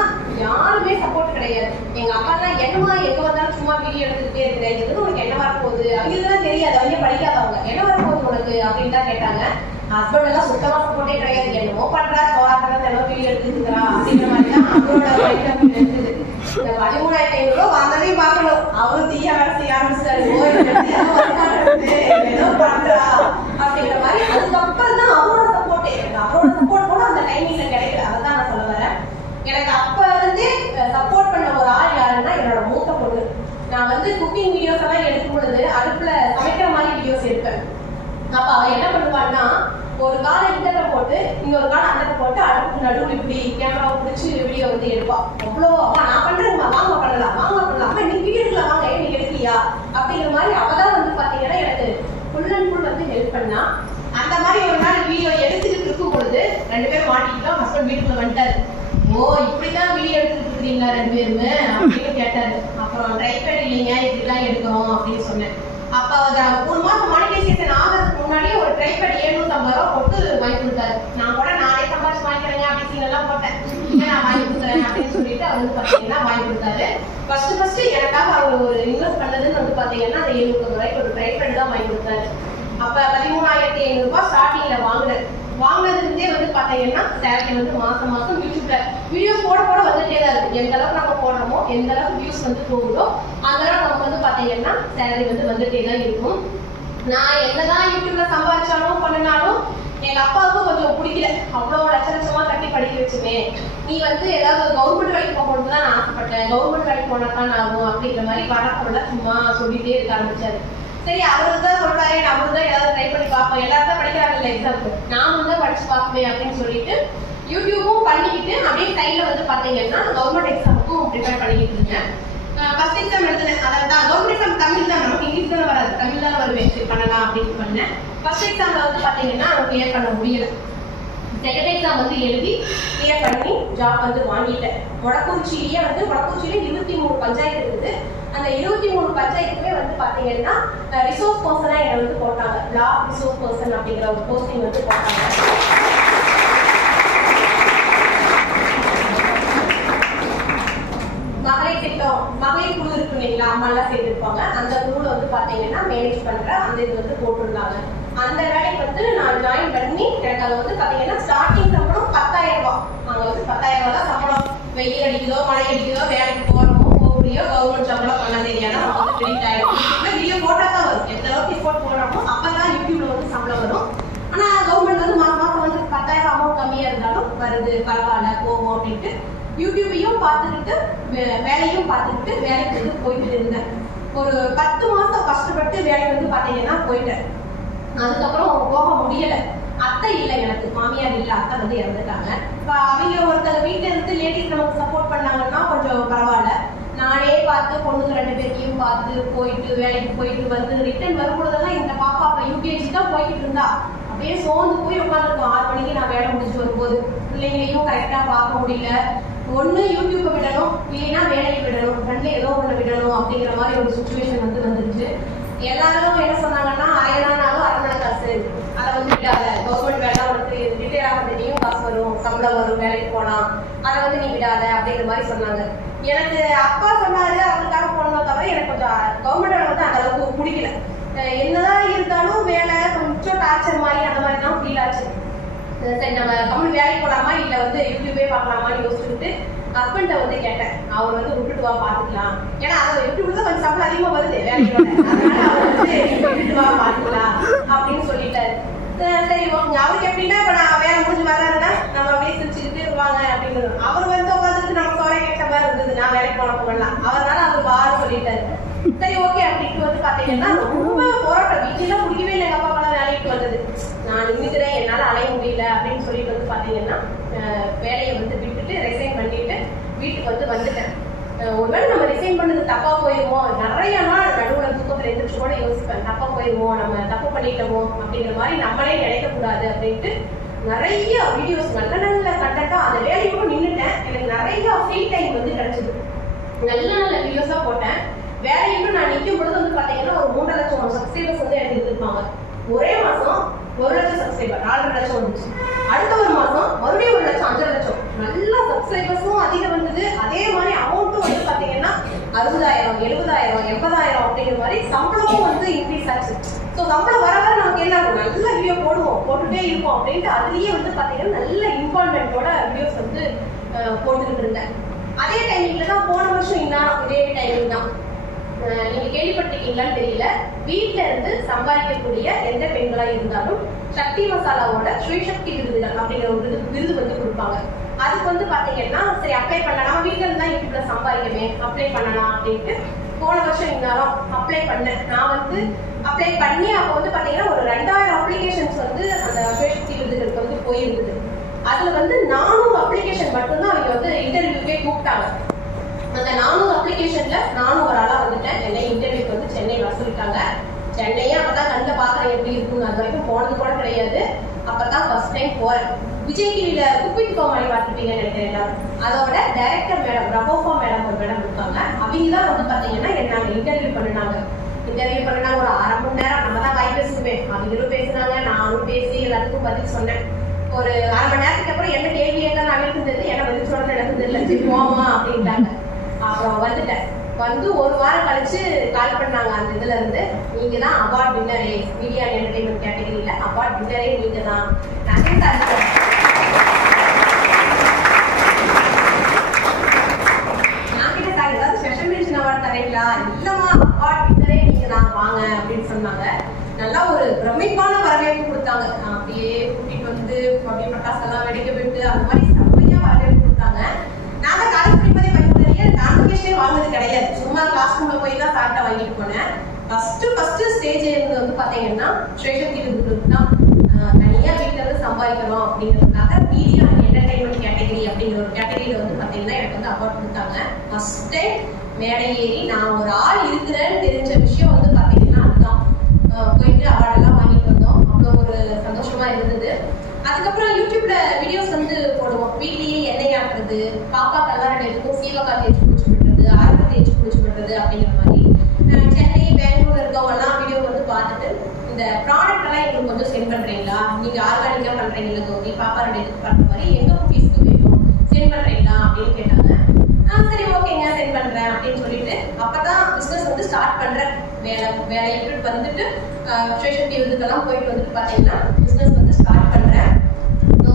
யாருமே சப்போர்ட் கிடையாது. எங்க அப்பா தான் என்னமா எங்க வந்தாலும் சும்மா வீடியோ எடுத்துக்கிட்டே இருக்கிறேன், உனக்கு என்ன வரப்போகுது அவங்களுக்கு தெரியாது, அவங்க படிக்காதவங்க, என்ன வரப்போகுது உனக்கு அப்படின்னு தான் கேட்டாங்க. ஹஸ்பண்ட் எல்லாம் சுத்தமா சப்போர்ட்டே கிடையாது, என்னமோ பண்றா சோறாக்கிறா தினம் வீடியோ எடுத்துக்கிறா அப்படிங்கிற மாதிரி தான் அவரோட இருந்தது. இந்த 13,500 ரூபாய் வந்ததையும் பார்க்கணும், அவரும் தீய வேலை செய்ய ஆரம்பிச்சாரு, ஏதோ பண்றா அப்படிங்கிற மாதிரி. அதுக்கப்புறம் தான் அவரோட சப்போர்ட், அவரோட சப்போர்ட் கூட அந்த டைமிங்ல கிடைக்கல. அதான் நான் சொல்ல வரேன். எனக்கு அப்ப இருந்தே சப்போர்ட் பண்ண ஒரு ஆள் யாருன்னா என்னோட மூத்த பொண்ணு. நான் வந்து குக்கிங் வீடியோஸ் எல்லாம் எடுக்கும் பொழுது அடுப்புல சமைக்கிற மாதிரி வீடியோஸ் எடுப்பேன். அப்ப அவ என்ன பண்ணுவான்னா ஒரு காலை இந்தக்க போட்டு இன்னொரு காலை அந்தக்க போட்டு அடுப்புக்கு நடுவில் இப்படி கேமராவை பிடிச்சி வீடியோ வந்து எடுப்பா. அவ்வளோ அம்மா நான் பண்றேன்மா, வாங்க பண்ணலாம், அம்மா நீ வீடியோ எடுக்கலாம், வாங்க நீங்க எடுக்கலையா அப்படிங்கிற மாதிரி அவதான் வந்து பாத்தீங்கன்னா எனக்கு ஃபுல் அண்ட் ஃபுல் வந்து ஹெல்ப் பண்ணா. அந்த மாதிரி ஒரு நாள் வீடியோ எடுத்துக்கிட்டு இருக்கும் பொழுது 2 பேரும் மாட்டிக்கிட்டோம். ஹஸ்பண்ட் வீட்டுக்குள்ள வந்துட்டாரு. ஓ இப்படிதான் வீடியோ எடுத்துட்டு இருக்கீங்களா 2 பேருமே அப்படின்னு கேட்டாரு. அப்புறம் ட்ரைபேட் இல்லைங்க, இப்படிதான் எடுக்கிறோம் அப்படின்னு சொன்னேன். அப்ப 3 மாசம் மானிட்டைசேஷன் ஆகிறதுக்கு முன்னாடியே ஒரு ட்ரைபேட் 750 ரூபாய் போட்டு வாங்கி கொடுத்தாரு. நான் கூட நானே சம்பாதிச்சு வாங்கிக்கிறேங்க அப்படின்னு எல்லாம் போட்டேன். நான் வாங்கி கொடுக்குறேன் அப்படின்னு சொல்லிட்டு அவர் வந்து பாத்தீங்கன்னா வாங்கி கொடுத்தாரு. ஃபர்ஸ்ட் எனக்காக அவர் ஒரு இன்வெஸ்ட் பண்ணதுன்னு வந்து பாத்தீங்கன்னா அந்த 750 ரூபாய்க்கு ஒரு ட்ரைபேட் தான் வாங்கி கொடுத்தாரு. அப்ப 13,500 ரூபாய் ஸ்டார்டிங்ல வாங்கினதுலேருந்தே வந்து பாத்தீங்கன்னா சேலரி வந்து மாசம் யூடியூப்ல வீடியோஸ் போட வந்துட்டே தான் இருக்கு. எந்த அளவுக்கு நம்ம போடுறோமோ, எந்த அளவுக்கு வியூஸ் வந்து போகுதோ அந்த அளவுக்கு நமக்கு வந்து பாத்தீங்கன்னா சேலரி வந்து வந்துட்டே தான் இருக்கும். நான் என்னதான் யூடியூப்ல சம்பாதிச்சாலும் பண்ணினாலும் எங்க அப்பாவுக்கும் கொஞ்சம் பிடிக்கல, அவ்வளவு லட்சமா கட்டி படிக்க வச்சுமே, நீ வந்து ஏதாவது கவர்மெண்ட் வேலைக்கு போகணும்னு தான் நான் ஆசைப்பட்டேன், கவர்மெண்ட் வேலைக்கு போனா தான் ஆகும் அப்படிங்கிற மாதிரி வரப்போல சும்மா சொல்லிட்டே இருக்க ஆரம்பிச்சாரு. சரி, அவரு தான் சொல்றாரு, நம்மளும் தான் ஏதாவது ட்ரை பண்ணி பார்ப்போம், எல்லாரும் தான் படிக்கிறாங்கல்ல எக்ஸாம்க்கு, நாமளும் தான் படிச்சு பார்ப்போமே அப்படின்னு சொல்லிட்டு யூடியூபும் பண்ணிக்கிட்டு அப்படியே கையில வந்து பாத்தீங்கன்னா கவர்மெண்ட் எக்ஸாமுக்கும் ப்ரிப்பேர் பண்ணிக்கிட்டு இருந்தேன். ஃபர்ஸ்ட் எக்ஸாம் எழுதுனேன், அதான் கவர்மெண்ட் எக்ஸாம் தமிழ் தான், நமக்கு இங்கிலீஷ் தானே வராது, தமிழ் தான் வருவேன், சரி பண்ணலாம் அப்படின்னு பண்ணேன். ஃபர்ஸ்ட் எக்ஸாம்ல வந்து பாத்தீங்கன்னா கிளியர் பண்ண முடியல. செகண்ட் எக்ஸாம் வந்து எழுதி கிளியர் பண்ணி ஜாப் வந்து வாங்கிட்டேன். மொடக்குறிச்சியிலேயே வந்து மொடக்குறிச்சியில 23 பஞ்சாயத்து இருக்குது. அந்த 23 பஞ்சாயத்துக்குமே வந்து பாத்தீங்கன்னா ரிசோர்ஸ் பர்சனா என்னை வந்து போட்டாங்க, பிளாக் ரிசோர்ஸ் பர்சன் அப்படிங்கிற ஒரு போஸ்டிங் வந்து போட்டாங்க. மகளிர் திட்டம், மகளிர் குழு இருக்கு இல்லைங்களா, அம்மா எல்லாம் சேர்ந்துருப்பாங்க, அந்த குழுல வந்து பாத்தீங்கன்னா மேனேஜ் பண்ற அந்த இது வந்து போட்டிருந்தாங்க. அந்த வேலைக்கு வந்து நான் ஜாயின் பண்ணி எனக்கு அது வந்து பாத்தீங்கன்னா ஸ்டார்டிங் சம்பளம் 10,000 ரூபாய். அங்க வந்து 10,000 ரூபாய் தான் சம்பளம். வெயில் அடிக்குதோ மழை அடிக்குதோ வேலைக்கு போறோமோ போகலையோ கவர்மெண்ட் சம்பளம் பண்ண தெரியாதா வந்து கிரெடிட் ஆயிடும். வீடியோ போட்டா தான் வரும், எந்த அளவுக்கு ரிப்போர்ட் போடுறோமோ அப்பதான் யூடியூப்ல வந்து சம்பளம் வரும். ஆனா கவர்மெண்ட் வந்து மாசம் வந்து 10,000 அமௌண்ட் கம்மியா இருந்தாலும் வருது, பரவாயில்ல போவோம் அப்படின்ட்டு யூடியூபையும் பார்த்துக்கிட்டு வேலையும் பார்த்துக்கிட்டு வேலைக்கு வந்து போயிட்டு இருந்தேன். ஒரு 10 மாசம் கஷ்டப்பட்டு வேலைக்கு வந்து பாத்தீங்கன்னா போயிட்டேன். அதுக்கப்புறம் போக முடியல. அத்தை இல்லை, எனக்கு மாமியார் இல்லை, அத்தை வந்து இறந்துட்டாங்க. இப்போ அவங்க ஒருத்தர் வீட்டுல இருந்து லேடிஸ் நமக்கு சப்போர்ட் பண்ணாங்கன்னா கொஞ்சம் பரவாயில்ல. நானே பார்த்து பொண்ணுங்க 2 பேரையும் பார்த்து போயிட்டு வேலைக்கு போயிட்டு வந்து ரிட்டர்ன் வரும்பொழுதெல்லாம் இந்த பாப்பா அப்ப யூகேஜி தான் போய்கிட்டு இருந்தா, அப்படியே சோர்ந்து போய் உட்காந்துருக்கோம். 6 மணிக்கு நான் வேலை முடிச்சு வரும்போது பிள்ளைங்களையும் கரெக்டா பார்க்க முடியல. ஒண்ணு யூடியூப்பை விடணும், இல்லைன்னா வேலையை விடணும், ரெண்டுல ஏதோ ஒண்ணு விடணும் அப்படிங்கிற மாதிரி ஒரு சுச்சுவேஷன் வந்து வந்துருச்சு. எல்லாரும் என்ன சொன்னாங்கன்னா, அரையனாலும் அரமணை காசு, அதை வந்து விடாத, கவர்மெண்ட் வேலை உனக்கு ரிட்டையர் ஆகிறதுலையும் காசு வரும், சம்பளம் வரும், வேலைக்கு போலாம், அதை வந்து நீ விடாத அப்படிங்கிற மாதிரி சொன்னாங்க. எனக்கு அப்பா சொன்னாரு, அவருக்காக போனோம், தவிர எனக்கு கொஞ்சம் கவர்மெண்ட் வேலை வந்து அந்த அளவுக்கு பிடிக்கல. என்னதான் இருந்தாலும் வேலை கொஞ்சம் டார்ச்சர் மாதிரி அந்த மாதிரி தான் ஃபீல் ஆச்சு. சரி, நம்ம கம்பெனி வேலைக்கு போலாமா இல்ல வந்து யூடியூபே பார்க்கலாமான்னு யோசிச்சுட்டு ஹஸ்பண்ட வந்து கேட்டேன். அவர் வந்து விட்டுட்டு வா பாத்துக்கலாம், ஏன்னா அதை யூடியூப்ல தான் கொஞ்சம் சம்பளம் அதிகமா வருது வேலையோட, அதனால அவர் வந்து விட்டுட்டு வா பாத்துக்கலாம் அப்படின்னு சொல்லிட்டாரு. சரி ஓகே, அவருக்கு எப்படின்னா இப்ப நான் வேலை முடிஞ்சு வர்றாருன்னா நம்ம அப்படியே சிரிச்சுக்கிட்டு வாங்க அப்படின்னு, அவர் வந்து உட்காந்துட்டு நம்ம சோலை கேட்ட மாதிரி இருந்தது, நான் வேலைக்கு போன போகலாம், அவரால் அவர் வான்னு சொல்லிட்டாரு. சரி ஓகே அப்படின்ட்டு வந்து பாத்தீங்கன்னா ரொம்ப போராட்டம், வீட்டுலாம் முடிக்கவே இல்லை. எங்க அப்பா வேலைக்கு வந்தது, நான் நின்றுக்கிறேன், என்னால அலைய முடியல அப்படின்னு சொல்லிட்டு வந்து பாத்தீங்கன்னா வேலையை வந்து விட்டுட்டு ரிசைன் பண்ணிட்டு வீட்டுக்கு வந்து வந்துட்டேன். ஒருவேளை நம்ம ரிசைன் பண்ணது தப்பா போயிருவோம், நிறைய நாள் நடுவுல தூக்கத்துல எந்திரிச்சு கூட யோசிப்பேன், தப்பா போயிருவோம், நம்ம தப்பு பண்ணிட்டோமோ அப்படிங்கிற மாதிரி நம்மளே நினைக்க கூடாது அப்படின்ட்டு நிறைய வீடியோஸ் நல்ல நல்ல கண்டென்ட்டா அந்த வேலையோட நின்றுட்டேன். எனக்கு நிறைய ஃப்ரீ டைம் வந்து கிடைச்சது, நல்ல நல்ல வீடியோஸா போட்டேன். வேலையும் நான் நிற்கும் பொழுது வந்து பாத்தீங்கன்னா ஒரு 3 லட்சம் சப்ஸ்கிரைபர்ஸ் வந்து எனக்கு இருந்திருப்பாங்க. ஒரே மாசம் 1 லட்சம் சப்ஸ்கிரைபர், 4 லட்சம் வந்துச்சு. அடுத்த ஒரு மாசம் மறுபடியும் 1 லட்சம், 5 லட்சம், நல்ல சப்ஸ்கிரைபர்ஸும் அதிகம் வந்தது. அதே மாதிரி அமௌண்ட்டும் வந்து பாத்தீங்கன்னா 60,000, 70,000, 80,000 அப்படிங்கிற மாதிரி சம்பளமும் வந்து இன்க்ரீஸ் ஆச்சு. ஸோ சம்பளம் வர வர நமக்கு என்ன ஆகும், நல்ல வீடியோ போடுவோம், போட்டுட்டே இருப்போம் அப்படின்ட்டு அதுலயே வந்து பாத்தீங்கன்னா நல்ல இன்வால்மெண்டோட வீடியோஸ் வந்து போட்டுக்கிட்டு இருந்தேன். அதே டைமிங்ல தான் போன வருஷம் இதே டைமிங் தான். நீங்க கேள்விப்பட்டிருக்கீங்களான்னு தெரியல, வீட்டுல இருந்து சம்பாதிக்கக்கூடிய எந்த பெண்களா இருந்தாலும் சக்தி மசாலாவோட ஸ்ரீசக்தி விருதுகள் அப்படிங்கிற ஒரு விருது வந்து கொடுப்பாங்க. அதுக்கு வந்து பாத்தீங்கன்னா சரி அப்ளை பண்ணலாம், வீட்டுல இருந்தா யூடியூப்ல சம்பாதிக்கமே, அப்ளை பண்ணலாம் அப்படின்ட்டு போன வருஷம் இந்நேரம் அப்ளை பண்ணேன். நான் வந்து அப்ளை பண்ணி அப்போ வந்து பாத்தீங்கன்னா ஒரு 2000 அப்ளிகேஷன்ஸ் வந்து அந்த ஸ்ரீசக்தி விருதுகளுக்கு வந்து போயிருந்தது. அதுல வந்து 400 அப்ளிகேஷன் மட்டும்தான் அவங்க வந்து இன்டர்வியூக்கே கூப்பிட்டாங்க. அந்த 400 அப்ளிகேஷன்ல நானும் ஒரு ஆளா வந்துட்டேன். என்னை இன்டர்வியூக்கு வந்து சென்னை வர சொல்லிட்டாங்க. சென்னையே அப்பதான் கண்ட பாக்குறேன் எப்படி இருக்குன்னு, அது வரைக்கும் போனது கூட கிடையாது. அப்பதான் ஃபர்ஸ்ட் டைம் போறேன். விஜய் டிவில குப்பிட்டு கோமாளி பார்த்துருப்பீங்கன்னு நினைக்கிறேன் எல்லாரும். அதோட டைரக்டர் மேடம் ரபோஃபா மேடம் ஒரு மேடம் இருக்காங்க. அவங்க தான் வந்து பாத்தீங்கன்னா என்ன இன்டர்வியூ பண்ணினாங்க. இன்டர்வியூ பண்ணினா ஒரு 1/2 மணி நேரம் நம்ம தான் வாய் பேசுவேன், அவங்களும் பேசினாங்க, நானும் பேசி எல்லாத்துக்கும் பதில் சொன்னேன். ஒரு 1/2 மணி நேரத்துக்கு அப்புறம் என்ன கேள்வி கேட்க அவங்களுக்கும் தெரியல, என்ன பதில் சொல்றது எனக்கு தெரியல, சரி போமா அப்படின்ட்டாங்க. அப்புறம் வந்துட்டேன். வந்து ஒரு வாரம் கழிச்சு கால் பண்ணாங்க அந்த இதுல இருந்து, நீங்க தான் அவார்ட் வின்னரே, மீடியா என்டர்டைன்மெண்ட் கேட்டகரியில அவார்ட் வின்னரே நீங்க தான். நான் கிட்ட சார் ஏதாவது ஸ்பெஷல் மென்ஷன் அவார்ட் தரீங்களா? இல்லம்மா, அவார்ட் வின்னரே நீங்க தான், வாங்க அப்படின்னு சொன்னாங்க. நல்லா ஒரு பிரமிப்பான வரவேற்பு கொடுத்தாங்க. அப்படியே அப்படியே பட்டாசெல்லாம் வெடிக்க விட்டு அந்த மாதிரி செம்மையா வரவேற்பு கொடுத்தாங்க. நான் தான் காலேஜ் படிப்பதே பயன்படுத்தியே கான்வெகேஷனே வாங்கினது கிடையாது. சும்மா கிளாஸ் ரூம்ல போய் தான் சாப்பிட்டா வாங்கிட்டு போனேன். ஃபர்ஸ்ட் ஸ்டேஜ் இருந்தது வந்து பாத்தீங்கன்னா ஸ்ரீசக்தி விருது தான். தனியா வீட்டுல இருந்து சம்பாதிக்கணும் அப்படிங்கிறதுக்காக மீடியா அண்ட் என்டர்டைன்மெண்ட் கேட்டகரி அப்படிங்கிற ஒரு கேட்டகரியில வந்து பாத்தீங்கன்னா எனக்கு வந்து அவார்ட் கொடுத்தாங்க. ஃபர்ஸ்ட் டைம் மேடை ஏறி நான் ஒரு ஆள் இருக்கிறேன்னு தெரிஞ்ச விஷயம் வந்து பாத்தீங்கன்னா அதுதான். போயிட்டு அவார்டெல்லாம் வாங்கிட்டு வந்தோம். அவ்வளோ ஒரு சந்தோஷமா இருந்தது. அதுக்கப்புறம் யூடியூப்ல வீடியோஸ் வந்து போடுவோம். வீட்லயே எண்ணெய் ஆட்டுறது, பாப்பா கல்யாணம் எடுக்கும் சீவக்காய் தேய்ச்சி குளிச்சு விடுறது, அரப்பு தேய்ச்சி குளிச்சு விடுறது அப்படிங்கிற மாதிரி சென்னை பெங்களூர் இருக்கவங்க எல்லாம் வீடியோ வந்து பார்த்துட்டு இந்த ப்ராடக்ட் எல்லாம் எங்களுக்கு கொஞ்சம் சென்ட் பண்றீங்களா, நீங்க ஆர்கானிக்கா பண்றீங்களா கௌரி, பாப்பா ரெண்டு எடுத்து பண்ற மாதிரி எங்க குட்டீஸ்க்கு வேணும் சென்ட் பண்றீங்களா அப்படின்னு கேட்டாங்க. சரி ஓகேங்க சென்ட் பண்றேன் அப்படின்னு சொல்லிட்டு அப்பதான் பிசினஸ் வந்து ஸ்டார்ட் பண்றேன். வேலையை விட்டு வந்துட்டு ஸ்ரீசக்தி விருதுக்கெல்லாம் போயிட்டு வந்துட்டு பாத்தீங்கன்னா பிசினஸ் வந்து ஸ்டார்ட் பண்றேன்.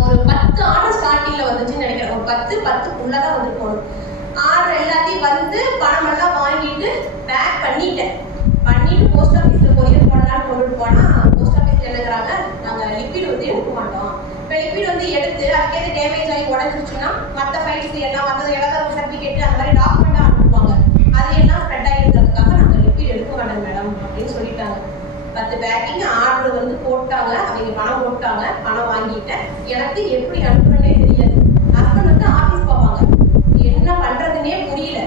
ஒரு 10 ஆர்டர் ஸ்டார்டிங்ல வந்துச்சுன்னு நினைக்கிறேன். ஒரு 10-10க்குள்ளதான் வந்து போகணும். ஆர்டர் எல்லாத்தையும் வந்து பணம் எல்லாம் வாங்கிட்டு பேக் பண்ணிட்டு போஸ்ட் ஆஃபீஸ்ல கொரியர் போடலான்னு கொண்டுட்டு போனா போஸ்ட் ஆஃபீஸ்ல என்னங்கிறாங்க, நாங்க லிக்விட் வந்து எடுக்க மாட்டோம். இப்போ லிக்விட் வந்து எடுத்து அதுக்கேற்ற டேமேஜ் ஆகி உடஞ்சிருச்சுன்னா மற்ற ஃபைல்ஸ் எல்லாம் மற்ற ஏதாவது சர்டிஃபிகேட் அந்த மாதிரி டாக்குமெண்ட் அனுப்புவாங்க. அது எல்லாம் ஸ்ப்ரெட் ஆகிருக்கிறதுக்காக நாங்க லிக்விட் எடுக்க மாட்டோம் மேடம் அப்படின்னு சொல்லிட்டாங்க. 10 பேக்கிங் ஆர்டர் வந்து போட்டாங்க. அவங்க பணம் போட்டாங்க. பணம் வாங்கிட்டேன். எனக்கு எப்படி அனுப்புறேன்னே தெரியாது. ஹஸ்பண்ட் வந்து ஆஃபீஸ் போவாங்க. என்ன பண்றதுன்னே புரியல.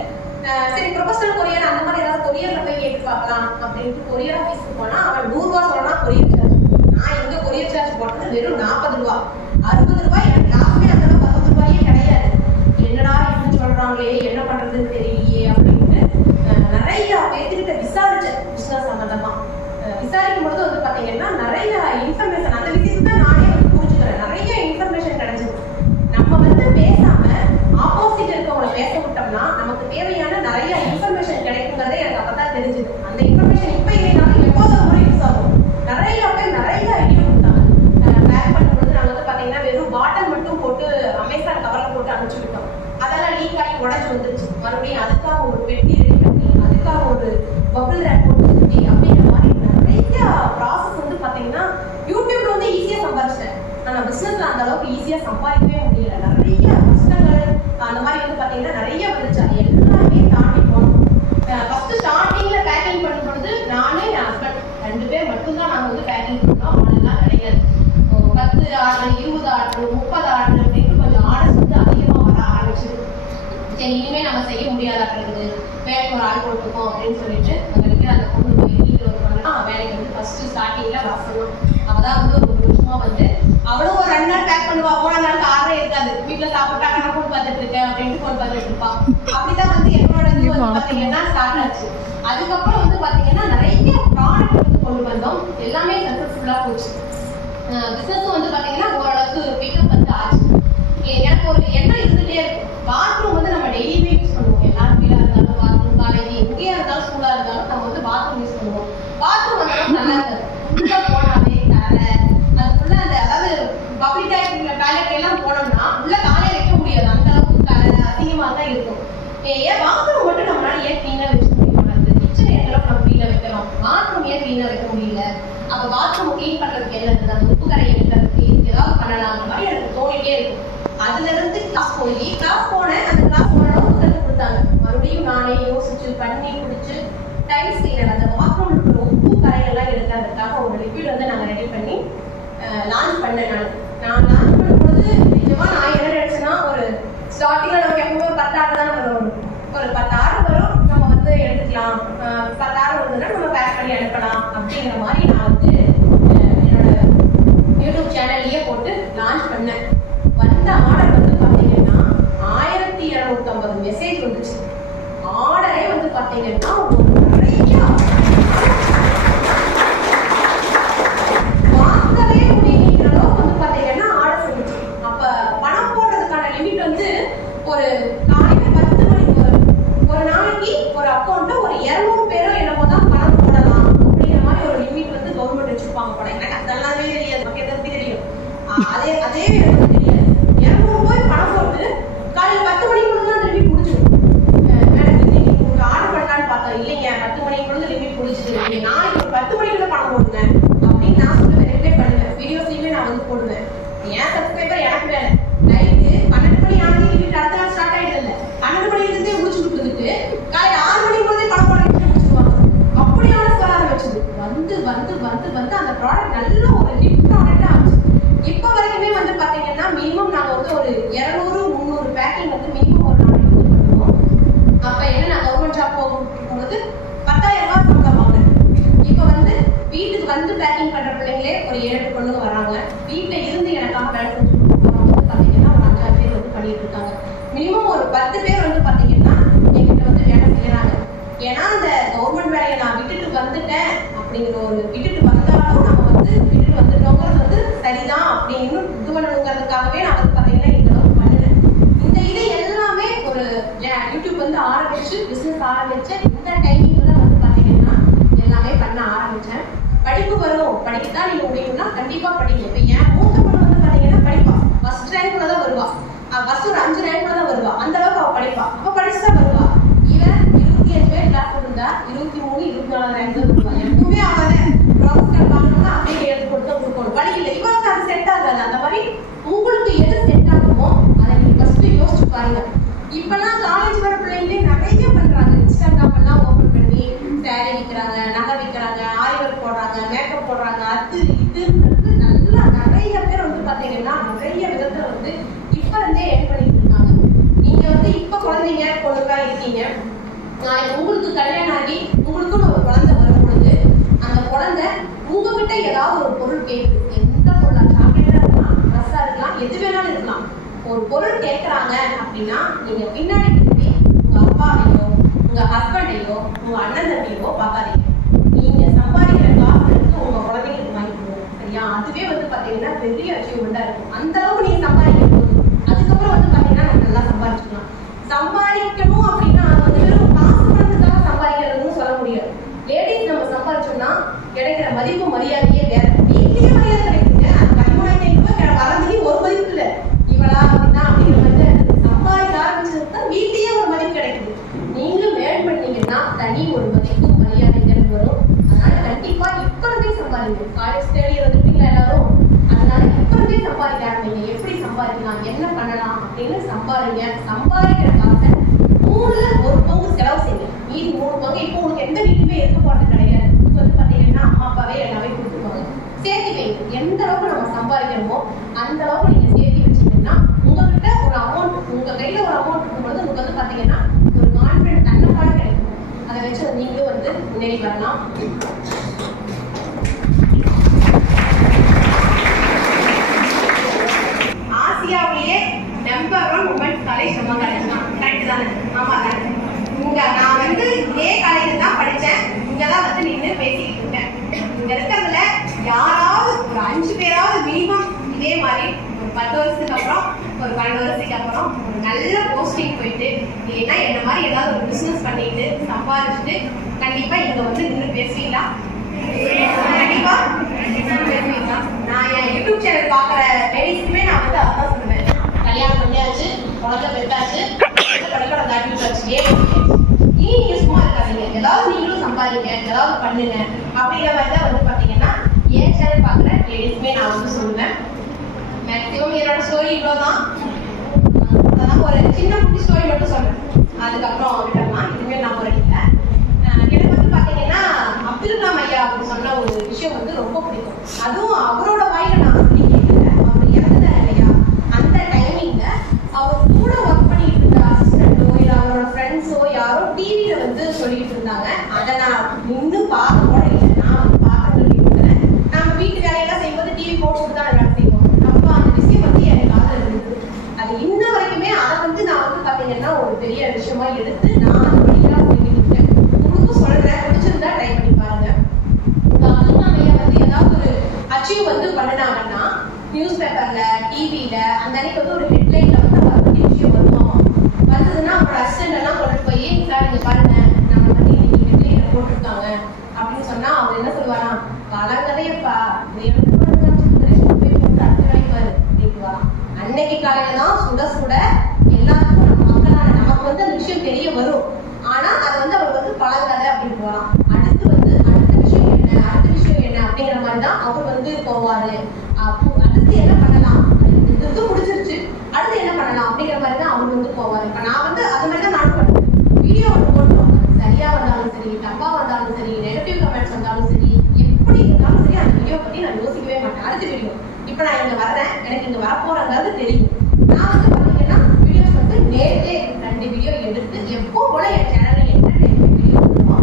சரி ப்ரொஃபஷனல் கொரியர் அந்த மாதிரி ஏதாவது கொரியர்ல போய் கேட்டு பார்க்கலாம் அப்படின்ட்டு கொரியர் ஆஃபீஸ்க்கு போனா அவன் 100 ரூபா சொன்னா கொரியர் சார்ஜ். நான் இங்க கொரியர் சார்ஜ் போட்டது வெறும் 40 ரூபா. 60 ரூபாய் எனக்கு லாபமே அந்த 10 ரூபாயே கிடையாது. என்னடா இப்படி சொல்றாங்களே, என்ன பண்றதுன்னு தெரியலையே அப்படின்ட்டு நிறைய பேர்கிட்ட விசாரிச்சேன் பிசினஸ் சம்பந்தமா. விசாரிக்கும் பொழுது வந்து பாத்தீங்கன்னா நிறைய இன்ஃபர்மேஷன் அந்த விஷயத்தை நானே வந்து புரிஞ்சுக்கிறேன். நிறைய இன்ஃபர்மேஷன் கிடைச்சது. நம்ம வந்து பேசாம ஆப்போசிட் இருக்கவங்களை பேச விட்டோம்னா நமக்கு தேவையான நிறைய இன்ஃபர்மேஷன் கிடைக்குங்கிறதே எனக்கு அப்பதான் தெரிஞ்சது. அந்த இன்ஃபர்மேஷன் இப்ப இல்லைனாலும் எப்போதும் ஒரு யூஸ் ஆகும். நிறைய பேர் நிறைய ஐடியா கொடுத்தாங்க. பேக் பண்ணும்போது நாங்க வந்து பாத்தீங்கன்னா வெறும் பாட்டில் மட்டும் போட்டு அமேசான் கவர்ல போட்டு அனுப்பிச்சு விட்டோம். அதெல்லாம் லீக் ஆகி உடச்சு வந்துருச்சு. மறுபடியும் அதுக்காக ஒரு பெட்டி ரெடி பண்ணி அதுக்காக ஒரு பபிள் ரேப் போட்டு சுத்தி அப்படிங்கிற மாதிரி நிறைய ப்ராசஸ் வந்து பாத்தீங்கன்னா யூடியூப்ல வந்து ஈஸியா சம்பாதிச்சிட்டேன். ஆனா பிசினஸ்ல அந்த அளவுக்கு ஈஸியா சம்பாதிக்கவே முடியல. நிறைய கஷ்டங்கள் அந்த மாதிரி வந்து பாத்தீங்கன்னா நிறைய வந்துச்சு. அது எல்லாமே தாண்டி போனோம். ஃபர்ஸ்ட் ஸ்டார்டிங்ல பேக்கிங் பண்ணும் பொழுது நானே என் ஹஸ்பண்ட் 2 பேர் மட்டும்தான் நாங்க வந்து பேக்கிங் பண்ணோம். அவனெல்லாம் கிடையாது. 10 ஆர்டர் 20 ஆர்டர் 30 ஆர்டர் அப்படின்னு கொஞ்சம் ஆர்டர்ஸ் வந்து அதிகமா வர ஆரம்பிச்சது. சரி இனிமே நம்ம செய்ய முடியாதாக்கிறது, வேலைக்கு ஒரு ஆள் போட்டுக்கோம் அப்படின்னு சொல்லிட்டு அங்க இருக்கிற அந்த பொண்ணு போய் வீட்டுல ஒரு பண்ணா வேலைக்கு வந்து ஃபர்ஸ்ட் ஸ்டார்டிங்ல வர சொன்னோம். அவதான் வந்து ஒரு வருஷமா வந்து அவளும் ஒரு 2 நாள் பேக் பண்ணுவா. 3 நாளுக்கு ஆர்டரே இருக்காது. வீட்டுல சாப்பிட்டா நான் போன் பார்த்துட்டு இருக்கேன் அப்படின்ட்டு போன் பார்த்துட்டு இருப்பா. அப்படிதான் வந்து என்னோட இது வந்து பாத்தீங்கன்னா ஸ்டார்ட் ஆச்சு. அதுக்கப்புறம் வந்து பாத்தீங்கன்னா நிறைய ப்ராடக்ட் வந்து கொண்டு வந்தோம். எல்லாமே சக்சஸ்ஃபுல்லா போச்சு. பிசினஸ் வந்து பாத்தீங்கன்னா ஓரளவுக்கு பிக்கப் வந்து ஆச்சு. எனக்கு ஒரு எண்ணம் இருந்துட்டே இருக்கும். பாத்ரூம் வந்து நம்ம டெய்லியுமே யூஸ் பண்ணுவோம். எல்லாரும் வீடா இருந்தாலும் பாத்ரூம், காலேஜ் எங்கேயா இருந்தாலும் ஸ்கூலா இருந்தாலும் நம்ம வந்து பாத்ரூம் யூஸ் பண்ணுவோம். பாத்ரூம் அந்த அளவுக்கு நல்லா இருக்காது. உள்ள போனாலே தரை அதுக்குள்ள அந்த அதாவது பப்ளிக் டாய்லெட் எல்லாம் போனோம்னா உள்ள காலையை வைக்க முடியாது. அந்த அளவுக்கு தரை அதிகமா தான் இருக்கும். ஏன் பாத்ரூம் மட்டும் நம்மளால ஏன் கிளீனா வச்சுக்க முடியாது? கிச்சன் எந்த அளவுக்கு நம்ம கிளீனா வைக்கலாம், பாத்ரூம் ஏன் கிளீனா வைக்க முடியல? அப்ப பாத்ரூம் கிளீன் பண்றதுக்கு என்ன இருக்குது? அந்த உப்பு கரை எடுக்கிறதுக்கு ஏதாவது பண்ணலாம் அந்த மாதிரி எனக்கு தோணிட்டே இருக்கும். அதுல இருந்து கிளாஸ் போனேன். அந்த கிளாஸ் ஓரளவுக்கு கற்றுக் கொடுத்தாங்க. மறுபடியும் நானே யோசிச்சு பண்ணி குடிச்சு டைல்ஸ் கிளீனர் அந்த பாத்ரூம் இருக்கிற உப்பு கரையெல்லாம் எடுக்கிறதுக்காக ஒரு லிக்விட் வந்து நாங்க ரெடி பண்ணி லான்ச் பண்ணேன். நான் லான்ச் பண்ணும்போது நிஜமா நான் என்ன நினைச்சேன்னா ஒரு ஸ்டார்டிங்ல நமக்கு எப்பவுமே ஒரு 10 ஆர்டர் தான் வரும். ஒரு 10 ஆர்டர் வரும், நம்ம வந்து எடுத்துக்கலாம். 10 ஆர்டர் வருதுன்னா நம்ம பேக் பண்ணி அனுப்பலாம் அப்படிங்கிற மாதிரி நான் வந்து என்னோட யூடியூப் சேனல்லையே போட்டு லான்ச் பண்ணேன். வந்த ஆர்டர் வந்து பாத்தீங்கன்னா 1250 மெசேஜ் வந்துச்சு. ஆர்டரே வந்து பாத்தீங்கன்னா நிறைய வாங்கவே முடியல அளவுக்கு வந்து பாத்தீங்கன்னா ஆர்டர் வந்துச்சு. அப்ப பணம் போடுறதுக்கான லிமிட் வந்து ஒரு காலையில 10 மணிக்கு ஒரு நாளைக்கு ஒரு அக்கௌண்ட்ல ஒரு 200 பேரோ என்னமோ தான் பணம் போடலாம் அப்படிங்கிற மாதிரி ஒரு லிமிட் வந்து கவர்மெண்ட் வச்சிருப்பாங்க போல. எனக்கு அதெல்லாமே தெரியாது. நமக்கு எதாவது தெரியும். அதே எனக்கு தெரியாது. 200 ரூபாய் பணம் போட்டு காலையில 10 மணிக்குள்ள தான் அந்த லிமிட் முடிச்சிடும். மேடம் இன்னைக்கு உங்களுக்கு ஆர்டர் பண்ணலான்னு பார்த்தோம். இல்லைங்க 10 மணிக்குள்ள லிமிட் முடிச்சிட்டு நீங்க நாளைக்கு ஒரு 10 மணிக்குள்ள பணம் போடுங்க அப்படின்னு நான் சொல்லுவேன். ரிப்ளை பண்ணுவேன். வீடியோஸ்லயுமே நான் வந்து போடுவேன். ஏன் சப்ஸ்கிரைபர் பேர் எனக்கு வேலை. நைட்டு 12 மணி ஆனது வீட்டு அடுத்த நாள் ஸ்டார்ட் ஆயிடுது இல்ல, 12 மணில இருந்தே முடிச்சு கொடுத்துட்டு காலையில 6 மணிக்கு போதே பணம் போட முடிச்சுடுவாங்க. அப்படியான வர ஆரம்பிச்சது. வந்து வந்து வந்து வந்து அந்த ப்ராடக்ட் நல்ல ஒரு ஹிட் ப்ராடக்டா ஆச்சு. இப்போ வரைக்குமே வந்து பாத்தீங்கன்னா மினிமம் நாங்க வந்து ஒரு 200-300 பேக்கிங் வந்து மினிமம் ஒரு நாளைக்கு வந்து பண்ணுவோம். அப்ப என்ன நான் கவர்மெண்ட் ஜாப் போகும்போது 10,000 ரூபாய் சம்பளம் வாங்குறேன். இப்போ வந்து வீட்டுக்கு வந்து பேக்கிங் பண்ற பிள்ளைங்களே ஒரு 7 பொண்ணுங்க வராங்க. வீட்டுல இருந்து எனக்காக வேலை செஞ்சு கொடுக்குறவங்க வந்து பாத்தீங்கன்னா ஒரு 5-6 பேர் வந்து பண்ணிட்டு இருக்காங்க. மினிமம் ஒரு 10 பேர் வந்து பாத்தீங்கன்னா என்கிட்ட வந்து வேலை செய்யறாங்க. ஏன்னா அந்த கவர்மெண்ட் வேலையை நான் விட்டுட்டு வந்துட்டேன் அப்படிங்கிற ஒரு விட்டுட்டு வந்தாலும் நம்ம வந்து விட்டுட்டு வந்துட்டோங்கிறது வந்து சரிதான் அப்படின்னு இது பண்ணணுங்கிறதுக்காகவே நான் வந்து பாத்தீங்கன்னா இந்த அளவுக்கு பண்ணினேன். இந்த இது எல்லாமே ஒரு யூடியூப் வந்து ஆரம்பிச்சு பிசினஸ் ஆரம்பிச்ச இந்த டைமிங்ல வந்து பாத்தீங்கன்னா எல்லாமே பண்ண ஆரம்பிச்சேன். படிப்பு வரும், படிக்கத்தான் நீங்க முடியும்னா கண்டிப்பா படிக்கும். இப்ப என் மூத்த பொண்ணு வந்து பாத்தீங்கன்னா படிப்பா, ஃபர்ஸ்ட் ரேங்க்ல தான் வருவா, ஃபர்ஸ்ட் ஒரு 5 ரேங்க்ல தான் வருவா. அந்த அளவுக்கு அவ படிப்பா, அவ படிச்சுதான் வருவா. இவன் 25 பேர் கிளாஸ் இருந்தா 23-24 ரேங்க் தான் வருவா. எப்பவுமே அவன் ப்ராசஸ் வாங்கணும்னா அப்படியே எடுத்து கொடுத்து கொடுக்கணும். படிக்கல இவனுக்கு அது செட் ஆகாது. அந்த மாதிரி உங்களுக்கு எது செட் ஆகுமோ அதை நீங்க ஃபர்ஸ்ட் யோசிச்சு பாருங்க. இப்பெல்லாம் காலேஜ் வர பிள்ளைங்களே நிறைய பண்றாங்க. இன்ஸ்டாகிராம் எல்லாம் ஓபன் பண்ணி சாரி விற்கிறாங்க, நகை விற்கிறாங்க, ஆரிவொர்க் போடுறாங்க, மேக்கப் போடுறாங்க, அது இதுன்னு நல்லா நிறைய பேர் வந்து பாத்தீங்கன்னா நிறைய விதத்துல வந்து இப்ப இருந்தே ஏர்ன் பண்ணிட்டு இருக்காங்க. நீங்க வந்து இப்ப குழந்தைங்க பொண்ணுங்களா இருக்கீங்க, உங்களுக்கு கல்யாணம் ஆகி உங்களுக்குன்னு ஒரு குழந்தை வரும் பொழுது அந்த குழந்தை உங்ககிட்ட ஏதாவது ஒரு பொருள் கேட்குது. எந்த பொருளா, சாக்லேட்டா இருக்கலாம், ட்ரெஸ்ஸா இருக்கலாம், எது வேணாலும் இருக்கலாம். ஒரு பொருள் கேட்கறாங்க அப்படின்னா நீங்க பின்னாடி திரும்பி உங்க அப்பாவையோ உங்க ஹஸ்பண்டையோ உங்க அண்ணன் தம்பியோ பார்க்காதீங்க. நீங்க சம்பாதிக்கிற காசு எடுத்து உங்க குழந்தைங்களுக்கு வாங்கி கொடுங்க. சரியா? அதுவே வந்து பாத்தீங்கன்னா பெரிய அச்சீவ்மெண்டா இருக்கும். அந்த அளவுக்கு நீங்க சம்பாதிக்க போகுது. அதுக்கப்புறம் வந்து பாத்தீங்கன்னா நம்ம நல்லா சம்பாதிச்சுக்கலாம். சம்பாதிக்கணும் அப்படின்னா அது வந்து வெறும் காசு பணத்துக்காக சம்பாதிக்கிறதுன்னு சொல்ல முடியாது. லேடிஸ் நம்ம சம்பாதிச்சோம்னா கிடைக்கிற மதிப்பு மரியாதையே வேற. வீட்லயே மரியாதை கிடைக்குங்க. அது 13,500 ரூபாய் வரதுலயும் ஒரு மதிப்பு இல்லை. இவளா அப்படின்னா அப்படிங்கிற மாதிரி சம்பாதிக்க ஆரம்பிச்சதுதான் வீட்லயே ஒரு மதிப்பு கிடைக்குது. நீங்களும் வேலை பண்ணீங்கன்னா தனி ஒரு மதிப்பு மரியாதைகள் வரும். அதனால கண்டிப்பா இப்ப இருந்தே சம்பாதிங்க. காலேஜ் தேடி வந்துட்டீங்க எல்லாரும், அதனால இப்ப இருந்தே சம்பாதிக்க ஆரம்பிங்க. எப்படி சம்பாதிக்கலாம், என்ன பண்ணலாம் அப்படின்னு சம்பாதிங்க. சம்பாதிக்கிற காசை 3ல் 1 பங்கு செலவு செய்யுங்க. மீதி 3 பங்கு இப்போ உங்களுக்கு எந்த வீட்டுமே இருக்க போறது கிடையாது. இது வந்து பாத்தீங்கன்னா அம்மா அப்பாவே எல்லாமே கொடுத்துருவாங்க. சேர்த்து வைங்க. எந்த அளவுக்கு நம்ம சம்பாதிக்கிறோமோ அந்த அளவுக்கு நீங்க சேர்த்து வச்சீங்கன்னா உங்ககிட்ட ஒரு அமௌண்ட், உங்க கையில ஒரு அமௌண்ட் இருக்கும்போது உங்களுக்கு வந்து பாத்தீங்கன்னா ஒரு கான்பிடன்ட் தன்னப்பாடு கிடைக்கும். அதை வச்சு நீங்களும் வந்து முன்னேறி வரலாம். ஆசியாவிலேயே நம்பர் 1 உமன்ஸ் காலேஜ் நம்ம காலேஜ் தான். கரெக்ட் தானே? ஆமா தானே? நான் வந்து இதே காலேஜ் தான் படிச்சேன். இங்கதான் வந்து நின்று பேசிக்கிட்டு இருக்கேன். இங்க இருக்கிறதுல யாராவது ஒரு 5 பேராவது மினிமம் இதே மாதிரி ஒரு 10 வருஷத்துக்கு அப்புறம் ஒரு 12 வருஷத்துக்கு அப்புறம் ஒரு நல்ல போஸ்டிங் போயிட்டு இல்லைன்னா என்ன மாதிரி ஏதாவது ஒரு பிசினஸ் பண்ணிட்டு சம்பாதிச்சுட்டு கண்டிப்பா இங்க வந்து நின்று பேசுவீங்களா? கண்டிப்பா பேசுவீங்களா? நான் என் யூடியூப் சேனல் பாக்குற லேடிஸ்க்குமே நான் வந்து அதான் சொல்லுவேன். கல்யாணம் பண்ணியாச்சு, குழந்தை பெற்றாச்சு, படிக்கலாம் தாட்டி விட்டாச்சு. நீங்க சும்மா இருக்காதீங்க, ஏதாவது நீங்களும் சம்பாதிங்க, ஏதாவது பண்ணுங்க அப்படிங்கிற மாதிரி தான் வந்து பாத்தீங்கன்னா என் சேனல் பாக்குற லேடிஸ்க்குமே நான் வந்து சொல்லுவேன். மேக்சிமம் என்னோட ஸ்டோரி இவ்வளவுதான். அதான் ஒரு சின்ன குட்டி ஸ்டோரி மட்டும் சொல்றேன், அதுக்கப்புறம் விட்டுறலாம். இனிமேல் நான் ஒரு இல்லை. எனக்கு வந்து பாத்தீங்கன்னா அப்துல் கலாம் ஐயா அப்படின்னு சொன்ன ஒரு விஷயம் வந்து ரொம்ப பிடிக்கும். அதுவும் அவரோட வாயில நான் சொல்லி கேட்கிறேன். அவர் இறந்துட்டார் இல்லையா, அந்த டைமிங்ல அவர் கூட ஒர்க் பண்ணிட்டு இருந்த அசிஸ்டன்டோ இல்ல அவரோட ஃப்ரெண்ட்ஸோ யாரோ டிவியில வந்து சொல்லிட்டு இருந்தாங்க. அதை நான் நின்று பார்க்க கூட இல்லை, நான் வந்து பார்க்க இருக்கிறேன். நம்ம வீட்டு வேலையெல்லாம் செய்யும்போது டிவி போட்டு தான் வேலை செய்வோம். அப்போ அந்த விஷயம் வந்து எனக்கு காதுல இருந்தது. அது இன்ன வரைக்குமே அதை வந்து நான் வந்து பாத்தீங்கன்னா ஒரு பெரிய விஷயமா எடுத்து நான் அது படிக்கலாம் பண்ணிட்டு இருக்கேன். உங்களுக்கும் சொல்றேன், பிடிச்சிருந்தா ட்ரை பண்ணி பாருங்க. அப்துல் கலாம் ஐயா வந்து ஏதாவது ஒரு அச்சீவ் வந்து பண்ணினாங்கன்னா நியூஸ் பேப்பர்ல டிவியில அந்த அன்னைக்கு வந்து ஒரு ஹெட்லைன்ல வந்து அதை பத்தி விஷயம் வருவாங்க. வந்ததுன்னா அவரோட அசிஸ்டன்ட் எல்லாம் கொண்டு போய் சார் இங்க பாருங்க நம்ம வந்து இன்னைக்கு ஹெட்லைன்ல போட்டிருக்காங்க அப்படின்னு சொன்னா அவர் என்ன சொல்லுவாரா, கலங்கதையப்பா அன்னைக்கு காலையில தான் சுட சுட எல்லாத்துக்கும் நம்ம மக்களான நமக்கு வந்து அந்த விஷயம் தெரிய வரும். ஆனா அது வந்து அவர் வந்து பழங்கதை அப்படின்னு போகலாம். அடுத்து வந்து அடுத்த விஷயம் என்ன அப்படிங்கிற மாதிரி தான் அவர் வந்து போவாரு. அடுத்து என்ன பண்ணலாம், இது இது வரப்போறங்கிறது தெரியும். நான் வந்து பார்த்தீங்கன்னா வீடியோஸ் வந்து நேரே 2 வீடியோ எடுத்து எப்போ போல என் சேனலில் என்ன டைம் வீடியோ இருக்குமோ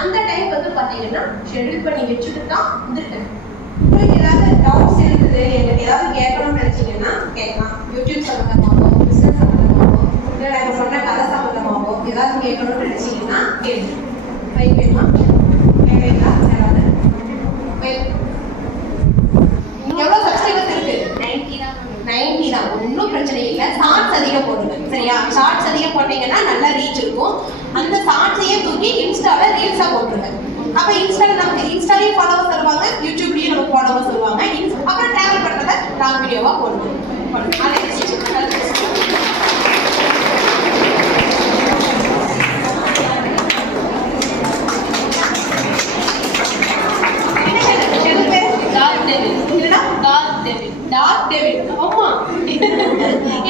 அந்த டைம் வந்து பார்த்தீங்கன்னா ஷெட்யூல் பண்ணி வச்சுட்டு தான் வந்துருக்கேன். உங்களுக்கு ஏதாவது டவுட்ஸ் இருக்குது, எனக்கு ஏதாவது கேட்கணும்னு நினைச்சீங்கன்னா கேட்கலாம். யூடியூப் சம்மந்தமாகவோ, பிசினஸ் சம்மந்தமாகவோ, இல்லை நான் சொன்ன கதை சம்மந்தமாகவோ ஏதாவது கேட்கணும்னு நினைச்சீங்கன்னா கேள்வி மைக் வேணுமா? கேட்குறீங்களா? யாராவது எவ்வளோ சப்ஸ்கிரைபர்ஸ் இருக்கு? 90 தான். ஒன்றும் பிரச்சனை இல்லை. ஷார்ட்ஸ் அதிகம் போடுங்க சரியா? ஷார்ட்ஸ் அதிகம் போட்டீங்கன்னா நல்லா ரீச் இருக்கும். அந்த ஷார்ட்ஸையே தூக்கி இன்ஸ்டால ரீல்ஸா போட்டுருங்க. அப்ப இன்ஸ்டால நமக்கு இன்ஸ்டாலையும் ஃபாலோவர்ஸ் வருவாங்க, யூடியூப்லயும் நமக்கு ஃபாலோவர்ஸ் வருவாங்க. அப்புறம் டிராவல் பண்றத லாங் வீடியோவா போடுவோம்.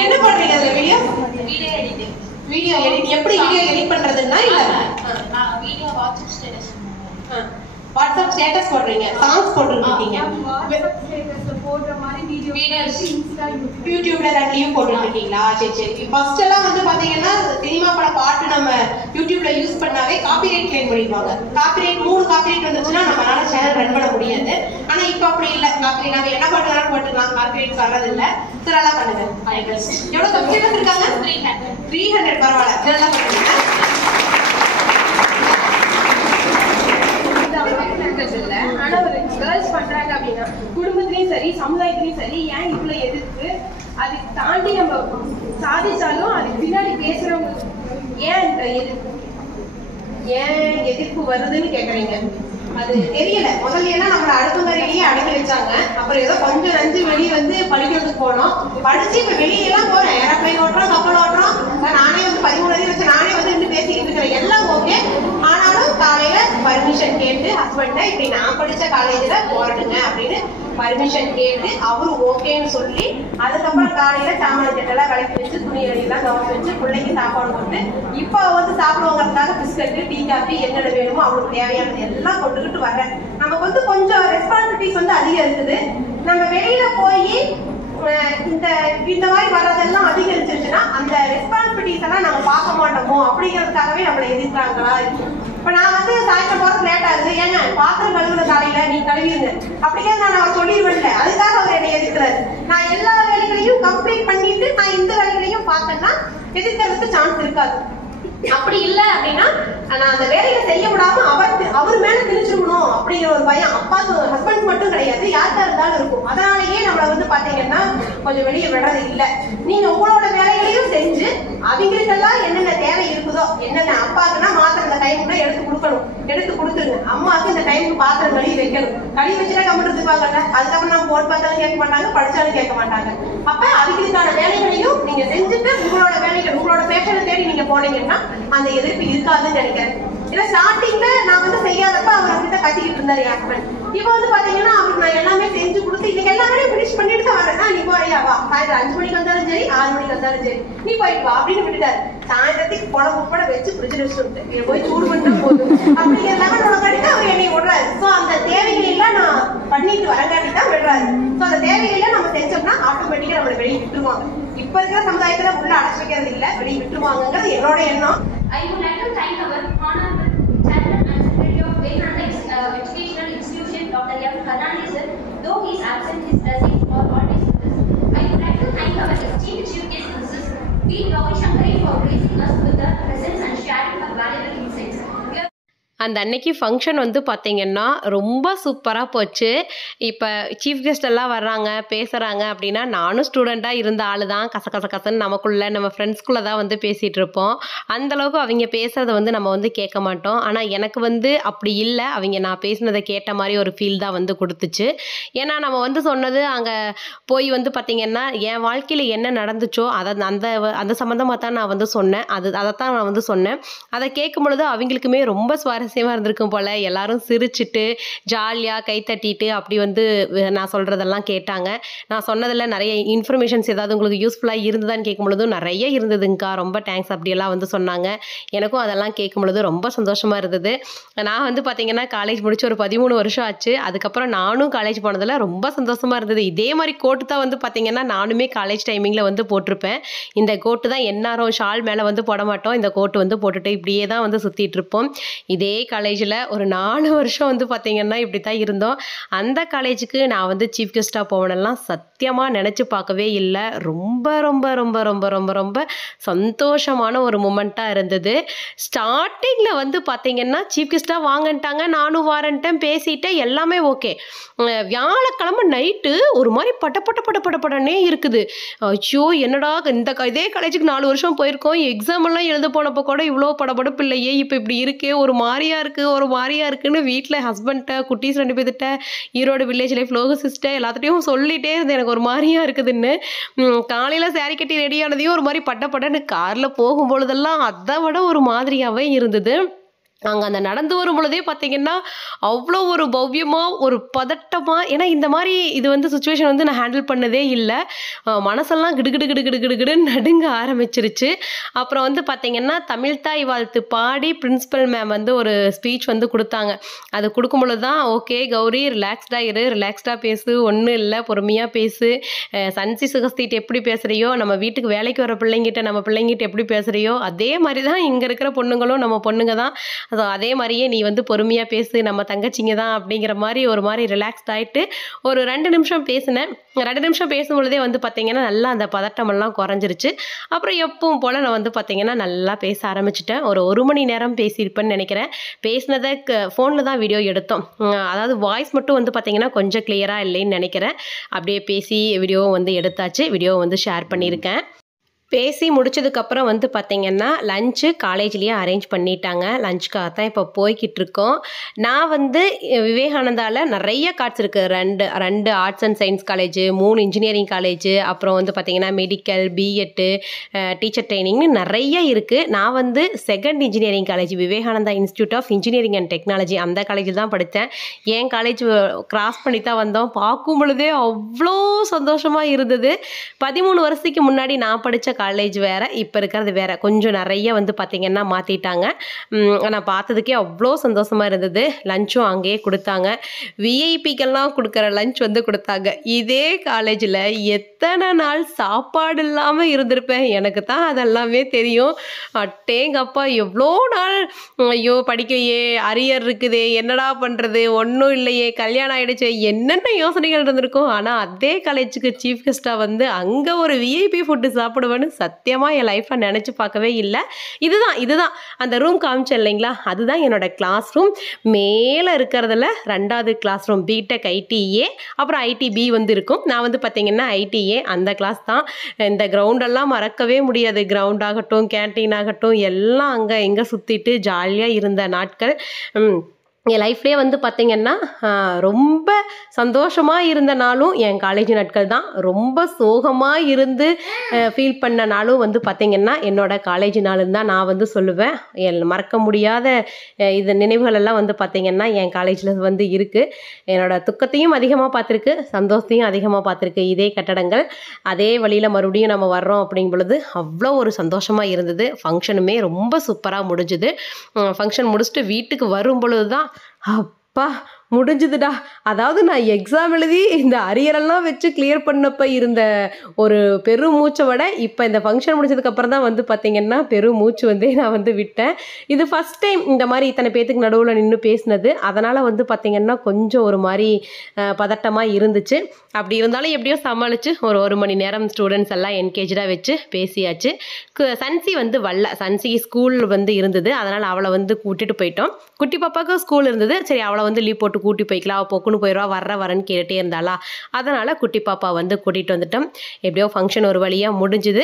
என்ன பண்றீங்க அதுல? Video edit. எப்படி வீடியோ எடிட் பண்றதுன்னா வாட்ஸ்அப் ஸ்டேட்டஸ் போடுறீங்க, சாங்ஸ் போட்டுருக்கீங்க, யூடியூப்ல ரெண்டையும் போட்டுருக்கீங்களா? சரி சரி. ஃபர்ஸ்ட் எல்லாம் வந்து பாத்தீங்கன்னா சினிமா பட பாட்டு நம்ம யூடியூப்ல யூஸ் பண்ணாவே காப்பிரைட் கிளைம் பண்ணிடுவாங்க. காப்பிரைட் 3 காப்பிரைட் வந்துச்சுன்னா நம்மளால சேனல் ரன் பண்ண முடியாது. ஆனா இப்ப அப்படி இல்ல. காப்பிரைட் நம்ம என்ன பாட்டு வேணாலும் போட்டுக்கலாம், காப்பிரைட் வர்றது இல்ல. சரி நல்லா பண்ணுங்க. எவ்வளவு சப்ஸ்கிரைபர்ஸ் இருக்காங்க? 300. பரவாயில்ல, நல்லா பண்ணுங்க. ஆனா ஒரு கேர்ள்ஸ் பண்றாங்க அப்படின்னா குடும்பத்திலயும் சரி சமுதாயத்திலயும் சரி ஏன் இவ்வளவு எதிர்ப்பு, அதை தாண்டி நம்ம சாதிச்சாலும் அதுக்கு பின்னாடி பேசுறவங்க ஏன் இந்த எதிர்ப்பு வருதுன்னு கேக்குறீங்க. அது தெரியல. முதல்ல எல்லாம் நம்மள அடுப்பங்கரையிலேயே அடக்கி வச்சாங்க. அப்புறம் ஏதோ கொஞ்சம் நஞ்சு வெளியே வந்து படிக்கிறதுக்கு போனோம். படிச்சு இப்ப வெளியெல்லாம் போறேன். ஏரோப்ளைன் ஓட்டுறோம், கப்பல் ஓட்டுறோம். நானே வந்து 13 அடி வச்சு நானே வந்து இன்னும் பேசிக்கிட்டு இருக்கிறேன். எல்லாம் ஓகே. ஆனாலும் காலையில பர்மிஷன் கேட்டு ஹஸ்பண்ட இப்படி நான் படிச்ச காலேஜ்ல போறதுங்க அப்படின்னு பர்மிஷன் கேட்டு அவரு ஓகேன்னு சொல்லி அதுக்கப்புறம் காலையில சாமான செட்டெல்லாம் கலக்கி வச்சு துணி எல்லாம் கவனிச்சு வச்சு பிள்ளைக்கு சாப்பாடு போட்டு இப்ப வந்து சாப்பிடுவாங்கிறதுக்காக பிஸ்கட்டு, டீ, காஃபி என்னென்ன வேணுமோ அவங்களுக்கு தேவையானது எல்லாம் கொண்டுகிட்டு வர்றேன். நமக்கு வந்து கொஞ்சம் ரெஸ்பான்சிபிலிட்டிஸ் வந்து அதிகம் இருக்குது. நம்ம வெளியில போய் இந்த மாதிரி வர்றதெல்லாம் அதிகரிச்சிருச்சுன்னா அந்த ரெஸ்பான்சிபிலிட்டிஸ் எல்லாம் நம்ம பார்க்க மாட்டோமோ அப்படிங்கிறதுக்காகவே நம்மளை எதிர்க்கிறாங்களா? இப்ப நான் வந்து சாயந்தரம் போறது லேட் ஆகுது, ஏங்க பாத்திரம் கழுவுன காலையில நீ கழுவிடுங்க அப்படியே நான் அவர் சொல்லிடுவேன்ல. அதுக்காக அவர் என்னை எதிர்க்கிறாரு. நான் எல்லா வேலைகளையும் கம்ப்ளீட் பண்ணிட்டு நான் இந்த வேலைகளையும் பார்த்தேன்னா எதிர்க்கிறதுக்கு சான்ஸ் இருக்காது. அப்படி இல்ல அப்படின்னா நான் அந்த வேலையை செய்ய விடாம அவர் மேல திணிச்சிருக்கணும் அப்படிங்கிற ஒரு பயம் அப்பாக்கு ஹஸ்பண்ட் மட்டும் கிடையாது, யாருக்கா இருந்தாலும் இருக்கும். அதனாலயே நம்மள வந்து பாத்தீங்கன்னா கொஞ்சம் வெளியே விடுறது இல்ல. நீங்க உங்களோட வேலைகளையும் செஞ்சு அவங்களுக்கெல்லாம் என்னென்ன தேவை இருக்குதோ, என்னென்ன அப்பாக்குன்னா மாத்திரம் இந்த டைமுக்குள்ள எடுத்து கொடுக்கணும், எடுத்து கொடுத்துருங்க. அம்மாவுக்கு இந்த டைமுக்கு பாத்திரம் கழுவி வைக்கணும். கழுவி வச்சுட்டா கம்ப்யூட்டர் இருப்பாங்கல்ல, அதுக்கப்புறம் நம்ம போன் பார்த்தாலும் கேட்க மாட்டாங்க, படிச்சாலும் கேட்க மாட்டாங்க. அப்ப அவங்களுக்கான வேலைகளையும் நீங்க செஞ்சுட்டு உங்களோட வேலைகள் உங்களோட பேஷனை தேடி நீங்க போனீங்கன்னா அந்த எதிர்ப்பு இருக்காதுன்னு நினைக்கிறேன். ஏன்னா ஸ்டார்டிங்ல நான் வந்து செய்யாதப்ப அவர் அவர்கிட்ட கத்திக்கிட்டு இருந்தாரு என் ஹஸ்பண்ட். இப்ப வந்து பாத்தீங்கன்னா அவருக்கு நான் எல்லாமே செஞ்சு கொடுத்து இன்னைக்கு எல்லாமே பினிஷ் பண்ணிட்டு தான் வரேன். நீ போறியா வா, சாயந்தரம் 5 மணிக்கு வந்தாலும் சரி 6 மணிக்கு வந்தாலும் சரி நீ போயிட்டு வா அப்படின்னு விட்டுட்டாரு. சாயந்தரத்துக்கு குழம்பு உட்பட வச்சு பிடிச்சிட்டு வச்சுட்டு போய் சூடு பண்ணா போதும் அப்படிங்கிற லெவலோட கடித்து அவர் என்னை விடுறாரு. சோ அந்த தேவைகள் எல்லாம் நான் பண்ணிட்டு வரங்காட்டி தான் விடுறாரு. சோ அந்த தேவைகள் நம்ம செஞ்சோம்னா ஆட்டோமேட்டிக்கா நம்மளை வெளியே விட்டுருவாங்க. இப்ப இருக்கிற சமுதாயத்துல உள்ள அடைச்சு வைக்கிறது இல்ல, வெளியே விட்டுருவாங்கிறது என்னோட எண்ணம். I would like to thank our honorable chairman and secretary of Vedanta Educational Institution, Dr. M. Karnani sir. Though he is absent, his blessings are always with us. I would like to thank our esteemed chief guest, Mrs. V. Gauri Shankari, for gracing us with her presence and sharing her valuable insights. அந்த அன்னைக்கு function வந்து பார்த்திங்கன்னா ரொம்ப சூப்பராக போச்சு. இப்போ chief guest எல்லாம் வர்றாங்க பேசுகிறாங்க அப்படின்னா நானும் ஸ்டூடெண்ட்டாக இருந்த ஆள் தான். கசன்னு நமக்குள்ளே நம்ம ஃப்ரெண்ட்ஸ்குள்ளே தான் வந்து பேசிகிட்டு இருப்போம். அந்தளவுக்கு அவங்க பேசுகிறத வந்து நம்ம வந்து கேட்க மாட்டோம். ஆனால் எனக்கு வந்து அப்படி இல்லை, அவங்க நான் பேசினதை கேட்ட மாதிரி ஒரு ஃபீல் தான் வந்து கொடுத்துச்சு. ஏன்னா நம்ம வந்து சொன்னது அங்கே போய் வந்து பார்த்திங்கன்னா என் வாழ்க்கையில் என்ன நடந்துச்சோ அந்த சம்மந்தமாக தான் நான் வந்து சொன்னேன். அதைத்தான் நான் வந்து சொன்னேன். அதை கேட்கும் பொழுது அவங்களுக்குமே ரொம்ப சுவாரஸ்யம் சுவாரஸ்யமாக இருந்திருக்கும் போல். எல்லாரும் சிரிச்சுட்டு ஜாலியாக கை தட்டிட்டு அப்படி வந்து நான் சொல்கிறதெல்லாம் கேட்டாங்க. நான் சொன்னதில் நிறைய இன்ஃபர்மேஷன்ஸ் ஏதாவது உங்களுக்கு யூஸ்ஃபுல்லாக இருந்ததான்னு கேட்கும் பொழுதும் நிறைய இருந்ததுங்க்கா, ரொம்ப தேங்க்ஸ் அப்படியெல்லாம் வந்து சொன்னாங்க. எனக்கும் அதெல்லாம் கேட்கும் பொழுது ரொம்ப சந்தோஷமாக இருந்தது. நான் வந்து பார்த்திங்கன்னா காலேஜ் முடிச்சு ஒரு 13 வருஷம் ஆச்சு. அதுக்கப்புறம் நானும் காலேஜ் போனதில் ரொம்ப சந்தோஷமாக இருந்தது. இதே மாதிரி கோட்டு தான் வந்து பார்த்திங்கன்னா நானுமே காலேஜ் டைமிங்கில் வந்து போட்டிருப்பேன். இந்த கோட்டு தான் எந்நேரம் ஷால் மேலே வந்து போட மாட்டோம். இந்த கோட்டு வந்து போட்டுட்டு இப்படியே தான் வந்து சுற்றிட்டு இருப்போம். இதே காலேஜில் ஒரு 4 வருஷம் வந்து பார்த்திங்கன்னா இப்படி தான் இருந்தோம். அந்த காலேஜுக்கு நான் வந்து சீஃப் கெஸ்ட்டாக போவேனெல்லாம் சத்தியமாக நினச்சி பார்க்கவே இல்லை. ரொம்ப ரொம்ப ரொம்ப ரொம்ப ரொம்ப ரொம்ப சந்தோஷமான ஒரு மூமெண்ட்டாக இருந்தது. ஸ்டார்டிங்கில் வந்து பார்த்திங்கன்னா சீஃப் கெஸ்ட்டாக வாங்கன்ட்டாங்க. நானும் வாரன்ட்டேன், பேசிட்டேன், எல்லாமே ஓகே. வியாழக்கிழமை நைட்டு ஒரு மாதிரி படப்படனே இருக்குது. ஐயோ என்னடா இதே காலேஜுக்கு 4 வருஷம் போயிருக்கோம். எக்ஸாம் எல்லாம் எழுத போனப்போ கூட இவ்வளோ படபடப்பு இல்லையே, இப்போ இப்படி இருக்கே, ஒரு மாதிரியா இருக்குன்னு வீட்டில் ஹஸ்பண்ட்ட, குட்டீஸ் 2 பேர்கிட்ட, ஈரோடு வில்லேஜ் லைஃப் லோகோ சிஸ்டர் எல்லாத்துட்டையும் சொல்லிட்டே இருந்தேன் எனக்கு ஒரு மாதிரியா இருக்குதுன்னு. காலையில் சாரி கட்டி ரெடியானதையும் ஒரு மாதிரி படன்னு காரில் போகும்பொழுதெல்லாம் அதை விட ஒரு மாதிரியாகவே இருந்தது. அங்கே அந்த நடந்து வரும் பொழுதே பார்த்திங்கன்னா அவ்வளோ ஒரு பவ்யமாக ஒரு பதட்டமாக, ஏன்னா இந்த மாதிரி இது வந்து சுச்சுவேஷன் வந்து நான் ஹேண்டில் பண்ணதே இல்லை. மனசெல்லாம் கிடுகிடுன்னு நடுங்க ஆரம்பிச்சிருச்சு. அப்புறம் வந்து பார்த்திங்கன்னா தமிழ்தாய் வாழ்த்து பாடி பிரின்சிபல் மேம் வந்து ஒரு ஸ்பீச் வந்து கொடுத்தாங்க. அது கொடுக்கும் பொழுது தான் ஓகே கௌரி ரிலாக்ஸ்டாக பேசு, ஒன்றும் இல்லை பொறுமையாக பேசு, சன்சி சுகஸ்திட்டு எப்படி பேசுகிறியோ, நம்ம வீட்டுக்கு வேலைக்கு வர பிள்ளைங்கிட்ட நம்ம பிள்ளைங்கிட்ட எப்படி பேசுகிறியோ அதே மாதிரி தான் இங்கே இருக்கிற பொண்ணுங்களும் நம்ம பொண்ணுங்க தான். அதே மாதிரியே நீ வந்து பொறுமையாக பேசு, நம்ம தங்கச்சிங்க தான் அப்படிங்கிற மாதிரி ஒரு மாதிரி ரிலாக்ஸ்ட் ஆகிட்டு ஒரு 2 நிமிஷம் பேசினேன். 2 நிமிஷம் பேசும்பொழுதே வந்து பார்த்திங்கன்னா நல்லா அந்த பதட்டமெல்லாம் குறைஞ்சிருச்சு. அப்புறம் எப்பவும் போல் நான் வந்து பார்த்திங்கன்னா நல்லா பேச ஆரம்பிச்சிட்டேன். ஒரு 1 மணி நேரம் பேசியிருப்பேன்னு நினைக்கிறேன். பேசினதை ஃபோனில் தான் வீடியோ எடுத்தோம். அதாவது வாய்ஸ் மட்டும் வந்து பார்த்திங்கன்னா கொஞ்சம் கிளியராக இல்லைன்னு நினைக்கிறேன். அப்படியே பேசி வீடியோவும் வந்து எடுத்தாச்சு. வீடியோவை வந்து ஷேர் பண்ணியிருக்கேன். பேசி முடிச்சதுக்கப்புறம் வந்து பார்த்திங்கன்னா லஞ்சு காலேஜ்லேயே அரேஞ்ச் பண்ணிட்டாங்க. லஞ்சுக்காக தான் இப்போ போய்கிட்டு இருக்கோம். நான் வந்து விவேகானந்தாவில் நிறைய கார்ட்ஸ் இருக்குது. 2 arts and science college, 3 engineering college, அப்புறம் வந்து பார்த்திங்கன்னா மெடிக்கல், பிஎட்டு, டீச்சர் ட்ரைனிங்னு நிறைய இருக்குது. நான் வந்து 2nd engineering college Vivekananda institute of engineering and technology அந்த காலேஜில் தான் படித்தேன். என் காலேஜ் கிராஸ் பண்ணி தான் வந்தோம். பார்க்கும் பொழுதே அவ்வளோ சந்தோஷமாக இருந்தது. 13 வருஷத்துக்கு முன்னாடி நான் படித்த காலேஜ் வேறு, இப்போ இருக்கிறது வேறு. கொஞ்சம் நிறைய வந்து பார்த்திங்கன்னா மாற்றிட்டாங்க. நான் பார்த்ததுக்கே அவ்வளோ சந்தோஷமாக இருந்தது. லஞ்சும் அங்கேயே கொடுத்தாங்க. விஐபிக்கெல்லாம் கொடுக்குற லஞ்ச் வந்து கொடுத்தாங்க. இதே காலேஜில் எத்தனை நாள் சாப்பாடு இல்லாமல் இருந்திருப்பேன் எனக்கு தான் அதெல்லாமே தெரியும். அட்டேங்கப்பா எவ்வளோ நாள் ஐயோ படிக்கையே, அரியர் இருக்குதே, என்னடா பண்ணுறது, ஒன்றும் இல்லையே, கல்யாணம் ஆகிடுச்சு, என்னென்ன யோசனைகள் இருந்திருக்கும். ஆனால் அதே காலேஜுக்கு சீஃப் கெஸ்ட்டாக வந்து அங்கே ஒரு விஐபி ஃபுட்டு சாப்பிடுவேன்னு சத்தியமாக என் லைஃப்பை நினச்சி பார்க்கவே இல்லை. இதுதான் அந்த ரூம் காமிச்சேன் இல்லைங்களா, அதுதான் என்னோட கிளாஸ் ரூம். மேலே இருக்கிறதுல 2வது கிளாஸ் ரூம் பிடெக் ஐடிஏ, அப்புறம் ஐடிபி வந்து இருக்கும். நான் வந்து பார்த்திங்கன்னா ஐடிஏ அந்த கிளாஸ் தான். இந்த கிரவுண்டெல்லாம் மறக்கவே முடியாது. கிரவுண்ட் ஆகட்டும், கேன்டீன் ஆகட்டும், எல்லாம் அங்கே எங்கே சுற்றிட்டு ஜாலியாக இருந்த நாட்கள். என் லைஃப்லேயே வந்து பார்த்திங்கன்னா ரொம்ப சந்தோஷமாக இருந்த நாளும் என் காலேஜ் நாட்கள் தான். ரொம்ப சோகமாக இருந்து ஃபீல் பண்ண நாளும் வந்து பார்த்திங்கன்னா என்னோட காலேஜ் நாளுன்னு தான் நான் வந்து சொல்லுவேன். மறக்க முடியாத இது நினைவுகள் எல்லாம் வந்து பார்த்திங்கன்னா என் காலேஜில் வந்து இருக்குது. என்னோட துக்கத்தையும் அதிகமாக பார்த்துருக்கு, சந்தோஷத்தையும் அதிகமாக பார்த்துருக்கு இதே கட்டடங்கள். அதே வழியில் மறுபடியும் நம்ம வர்றோம் அப்படிங்கும் பொழுது அவ்வளோ ஒரு சந்தோஷமாக இருந்தது. ஃபங்க்ஷனுமே ரொம்ப சூப்பராக முடிஞ்சுது. ஃபங்க்ஷன் முடிச்சுட்டு வீட்டுக்கு வரும் பொழுது தான் அப்பா முடிஞ்சுதுடா. அதாவது நான் எக்ஸாம் எழுதி இந்த அரியரெல்லாம் வச்சு கிளியர் பண்ணப்போ இருந்த ஒரு பெரும் மூச்சை விட இப்போ இந்த ஃபங்க்ஷன் முடிச்சதுக்கப்புறம் தான் வந்து பார்த்திங்கன்னா பெரும் மூச்சு வந்து நான் வந்து விட்டேன். இது ஃபஸ்ட் டைம் இந்த மாதிரி இத்தனை பேத்துக்கு நடுவில் நின்று பேசினது. அதனால் வந்து பார்த்திங்கன்னா கொஞ்சம் ஒரு மாதிரி பதட்டமாக இருந்துச்சு. அப்படி இருந்தாலும் எப்படியோ சமாளித்து ஒரு 1 மணி நேரம் ஸ்டூடெண்ட்ஸ் எல்லாம் என்கேஜாக வச்சு பேசியாச்சு. சன்சி வந்து சன்சி ஸ்கூல் வந்து இருந்தது, அதனால் அவளை வந்து கூட்டிகிட்டு போயிட்டோம். குட்டி பாப்பாவுக்கு ஸ்கூல் இருந்தது, சரி அவளை வந்து லீவ் போட்டு கூட்டி போய்க்கலாம், அவள் பொக்குன்னு போயிடுவா, வரேன்னு கேட்டுகிட்டே இருந்தாளா, அதனால் குட்டி பாப்பா வந்து கூட்டிகிட்டு வந்துட்டோம். எப்படியோ ஃபங்க்ஷன் ஒரு வழியாக முடிஞ்சுது.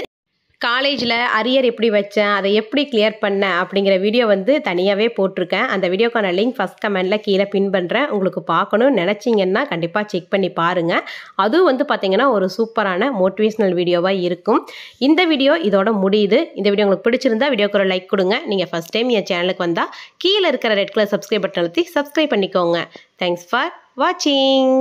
காலேஜில் அரியர் எப்படி வச்சேன், அதை எப்படி கிளியர் பண்ணேன் அப்படிங்கிற வீடியோ வந்து தனியாகவே போட்டிருக்கேன். அந்த வீடியோக்கான லிங்க் ஃபஸ்ட் கமெண்டில் கீழே பின் பண்ணுறேன். உங்களுக்கு பார்க்கணும்னு நினச்சிங்கன்னா கண்டிப்பாக செக் பண்ணி பாருங்கள். அதுவும் வந்து பார்த்திங்கன்னா ஒரு சூப்பரான மோட்டிவேஷ்னல் வீடியோவாக இருக்கும். இந்த வீடியோ இதோட முடியுது. இந்த வீடியோ உங்களுக்கு பிடிச்சிருந்தா வீடியோக்கு ஒரு லைக் கொடுங்க. நீங்கள் ஃபஸ்ட் டைம் என் சேனலுக்கு வந்தால் கீழே இருக்கிற ரெட் கலர் சப்ஸ்கிரைப் பட்டன் அழுத்தி சப்ஸ்கிரைப் பண்ணிக்கோங்க. தேங்க்ஸ் ஃபார் வாட்சிங்.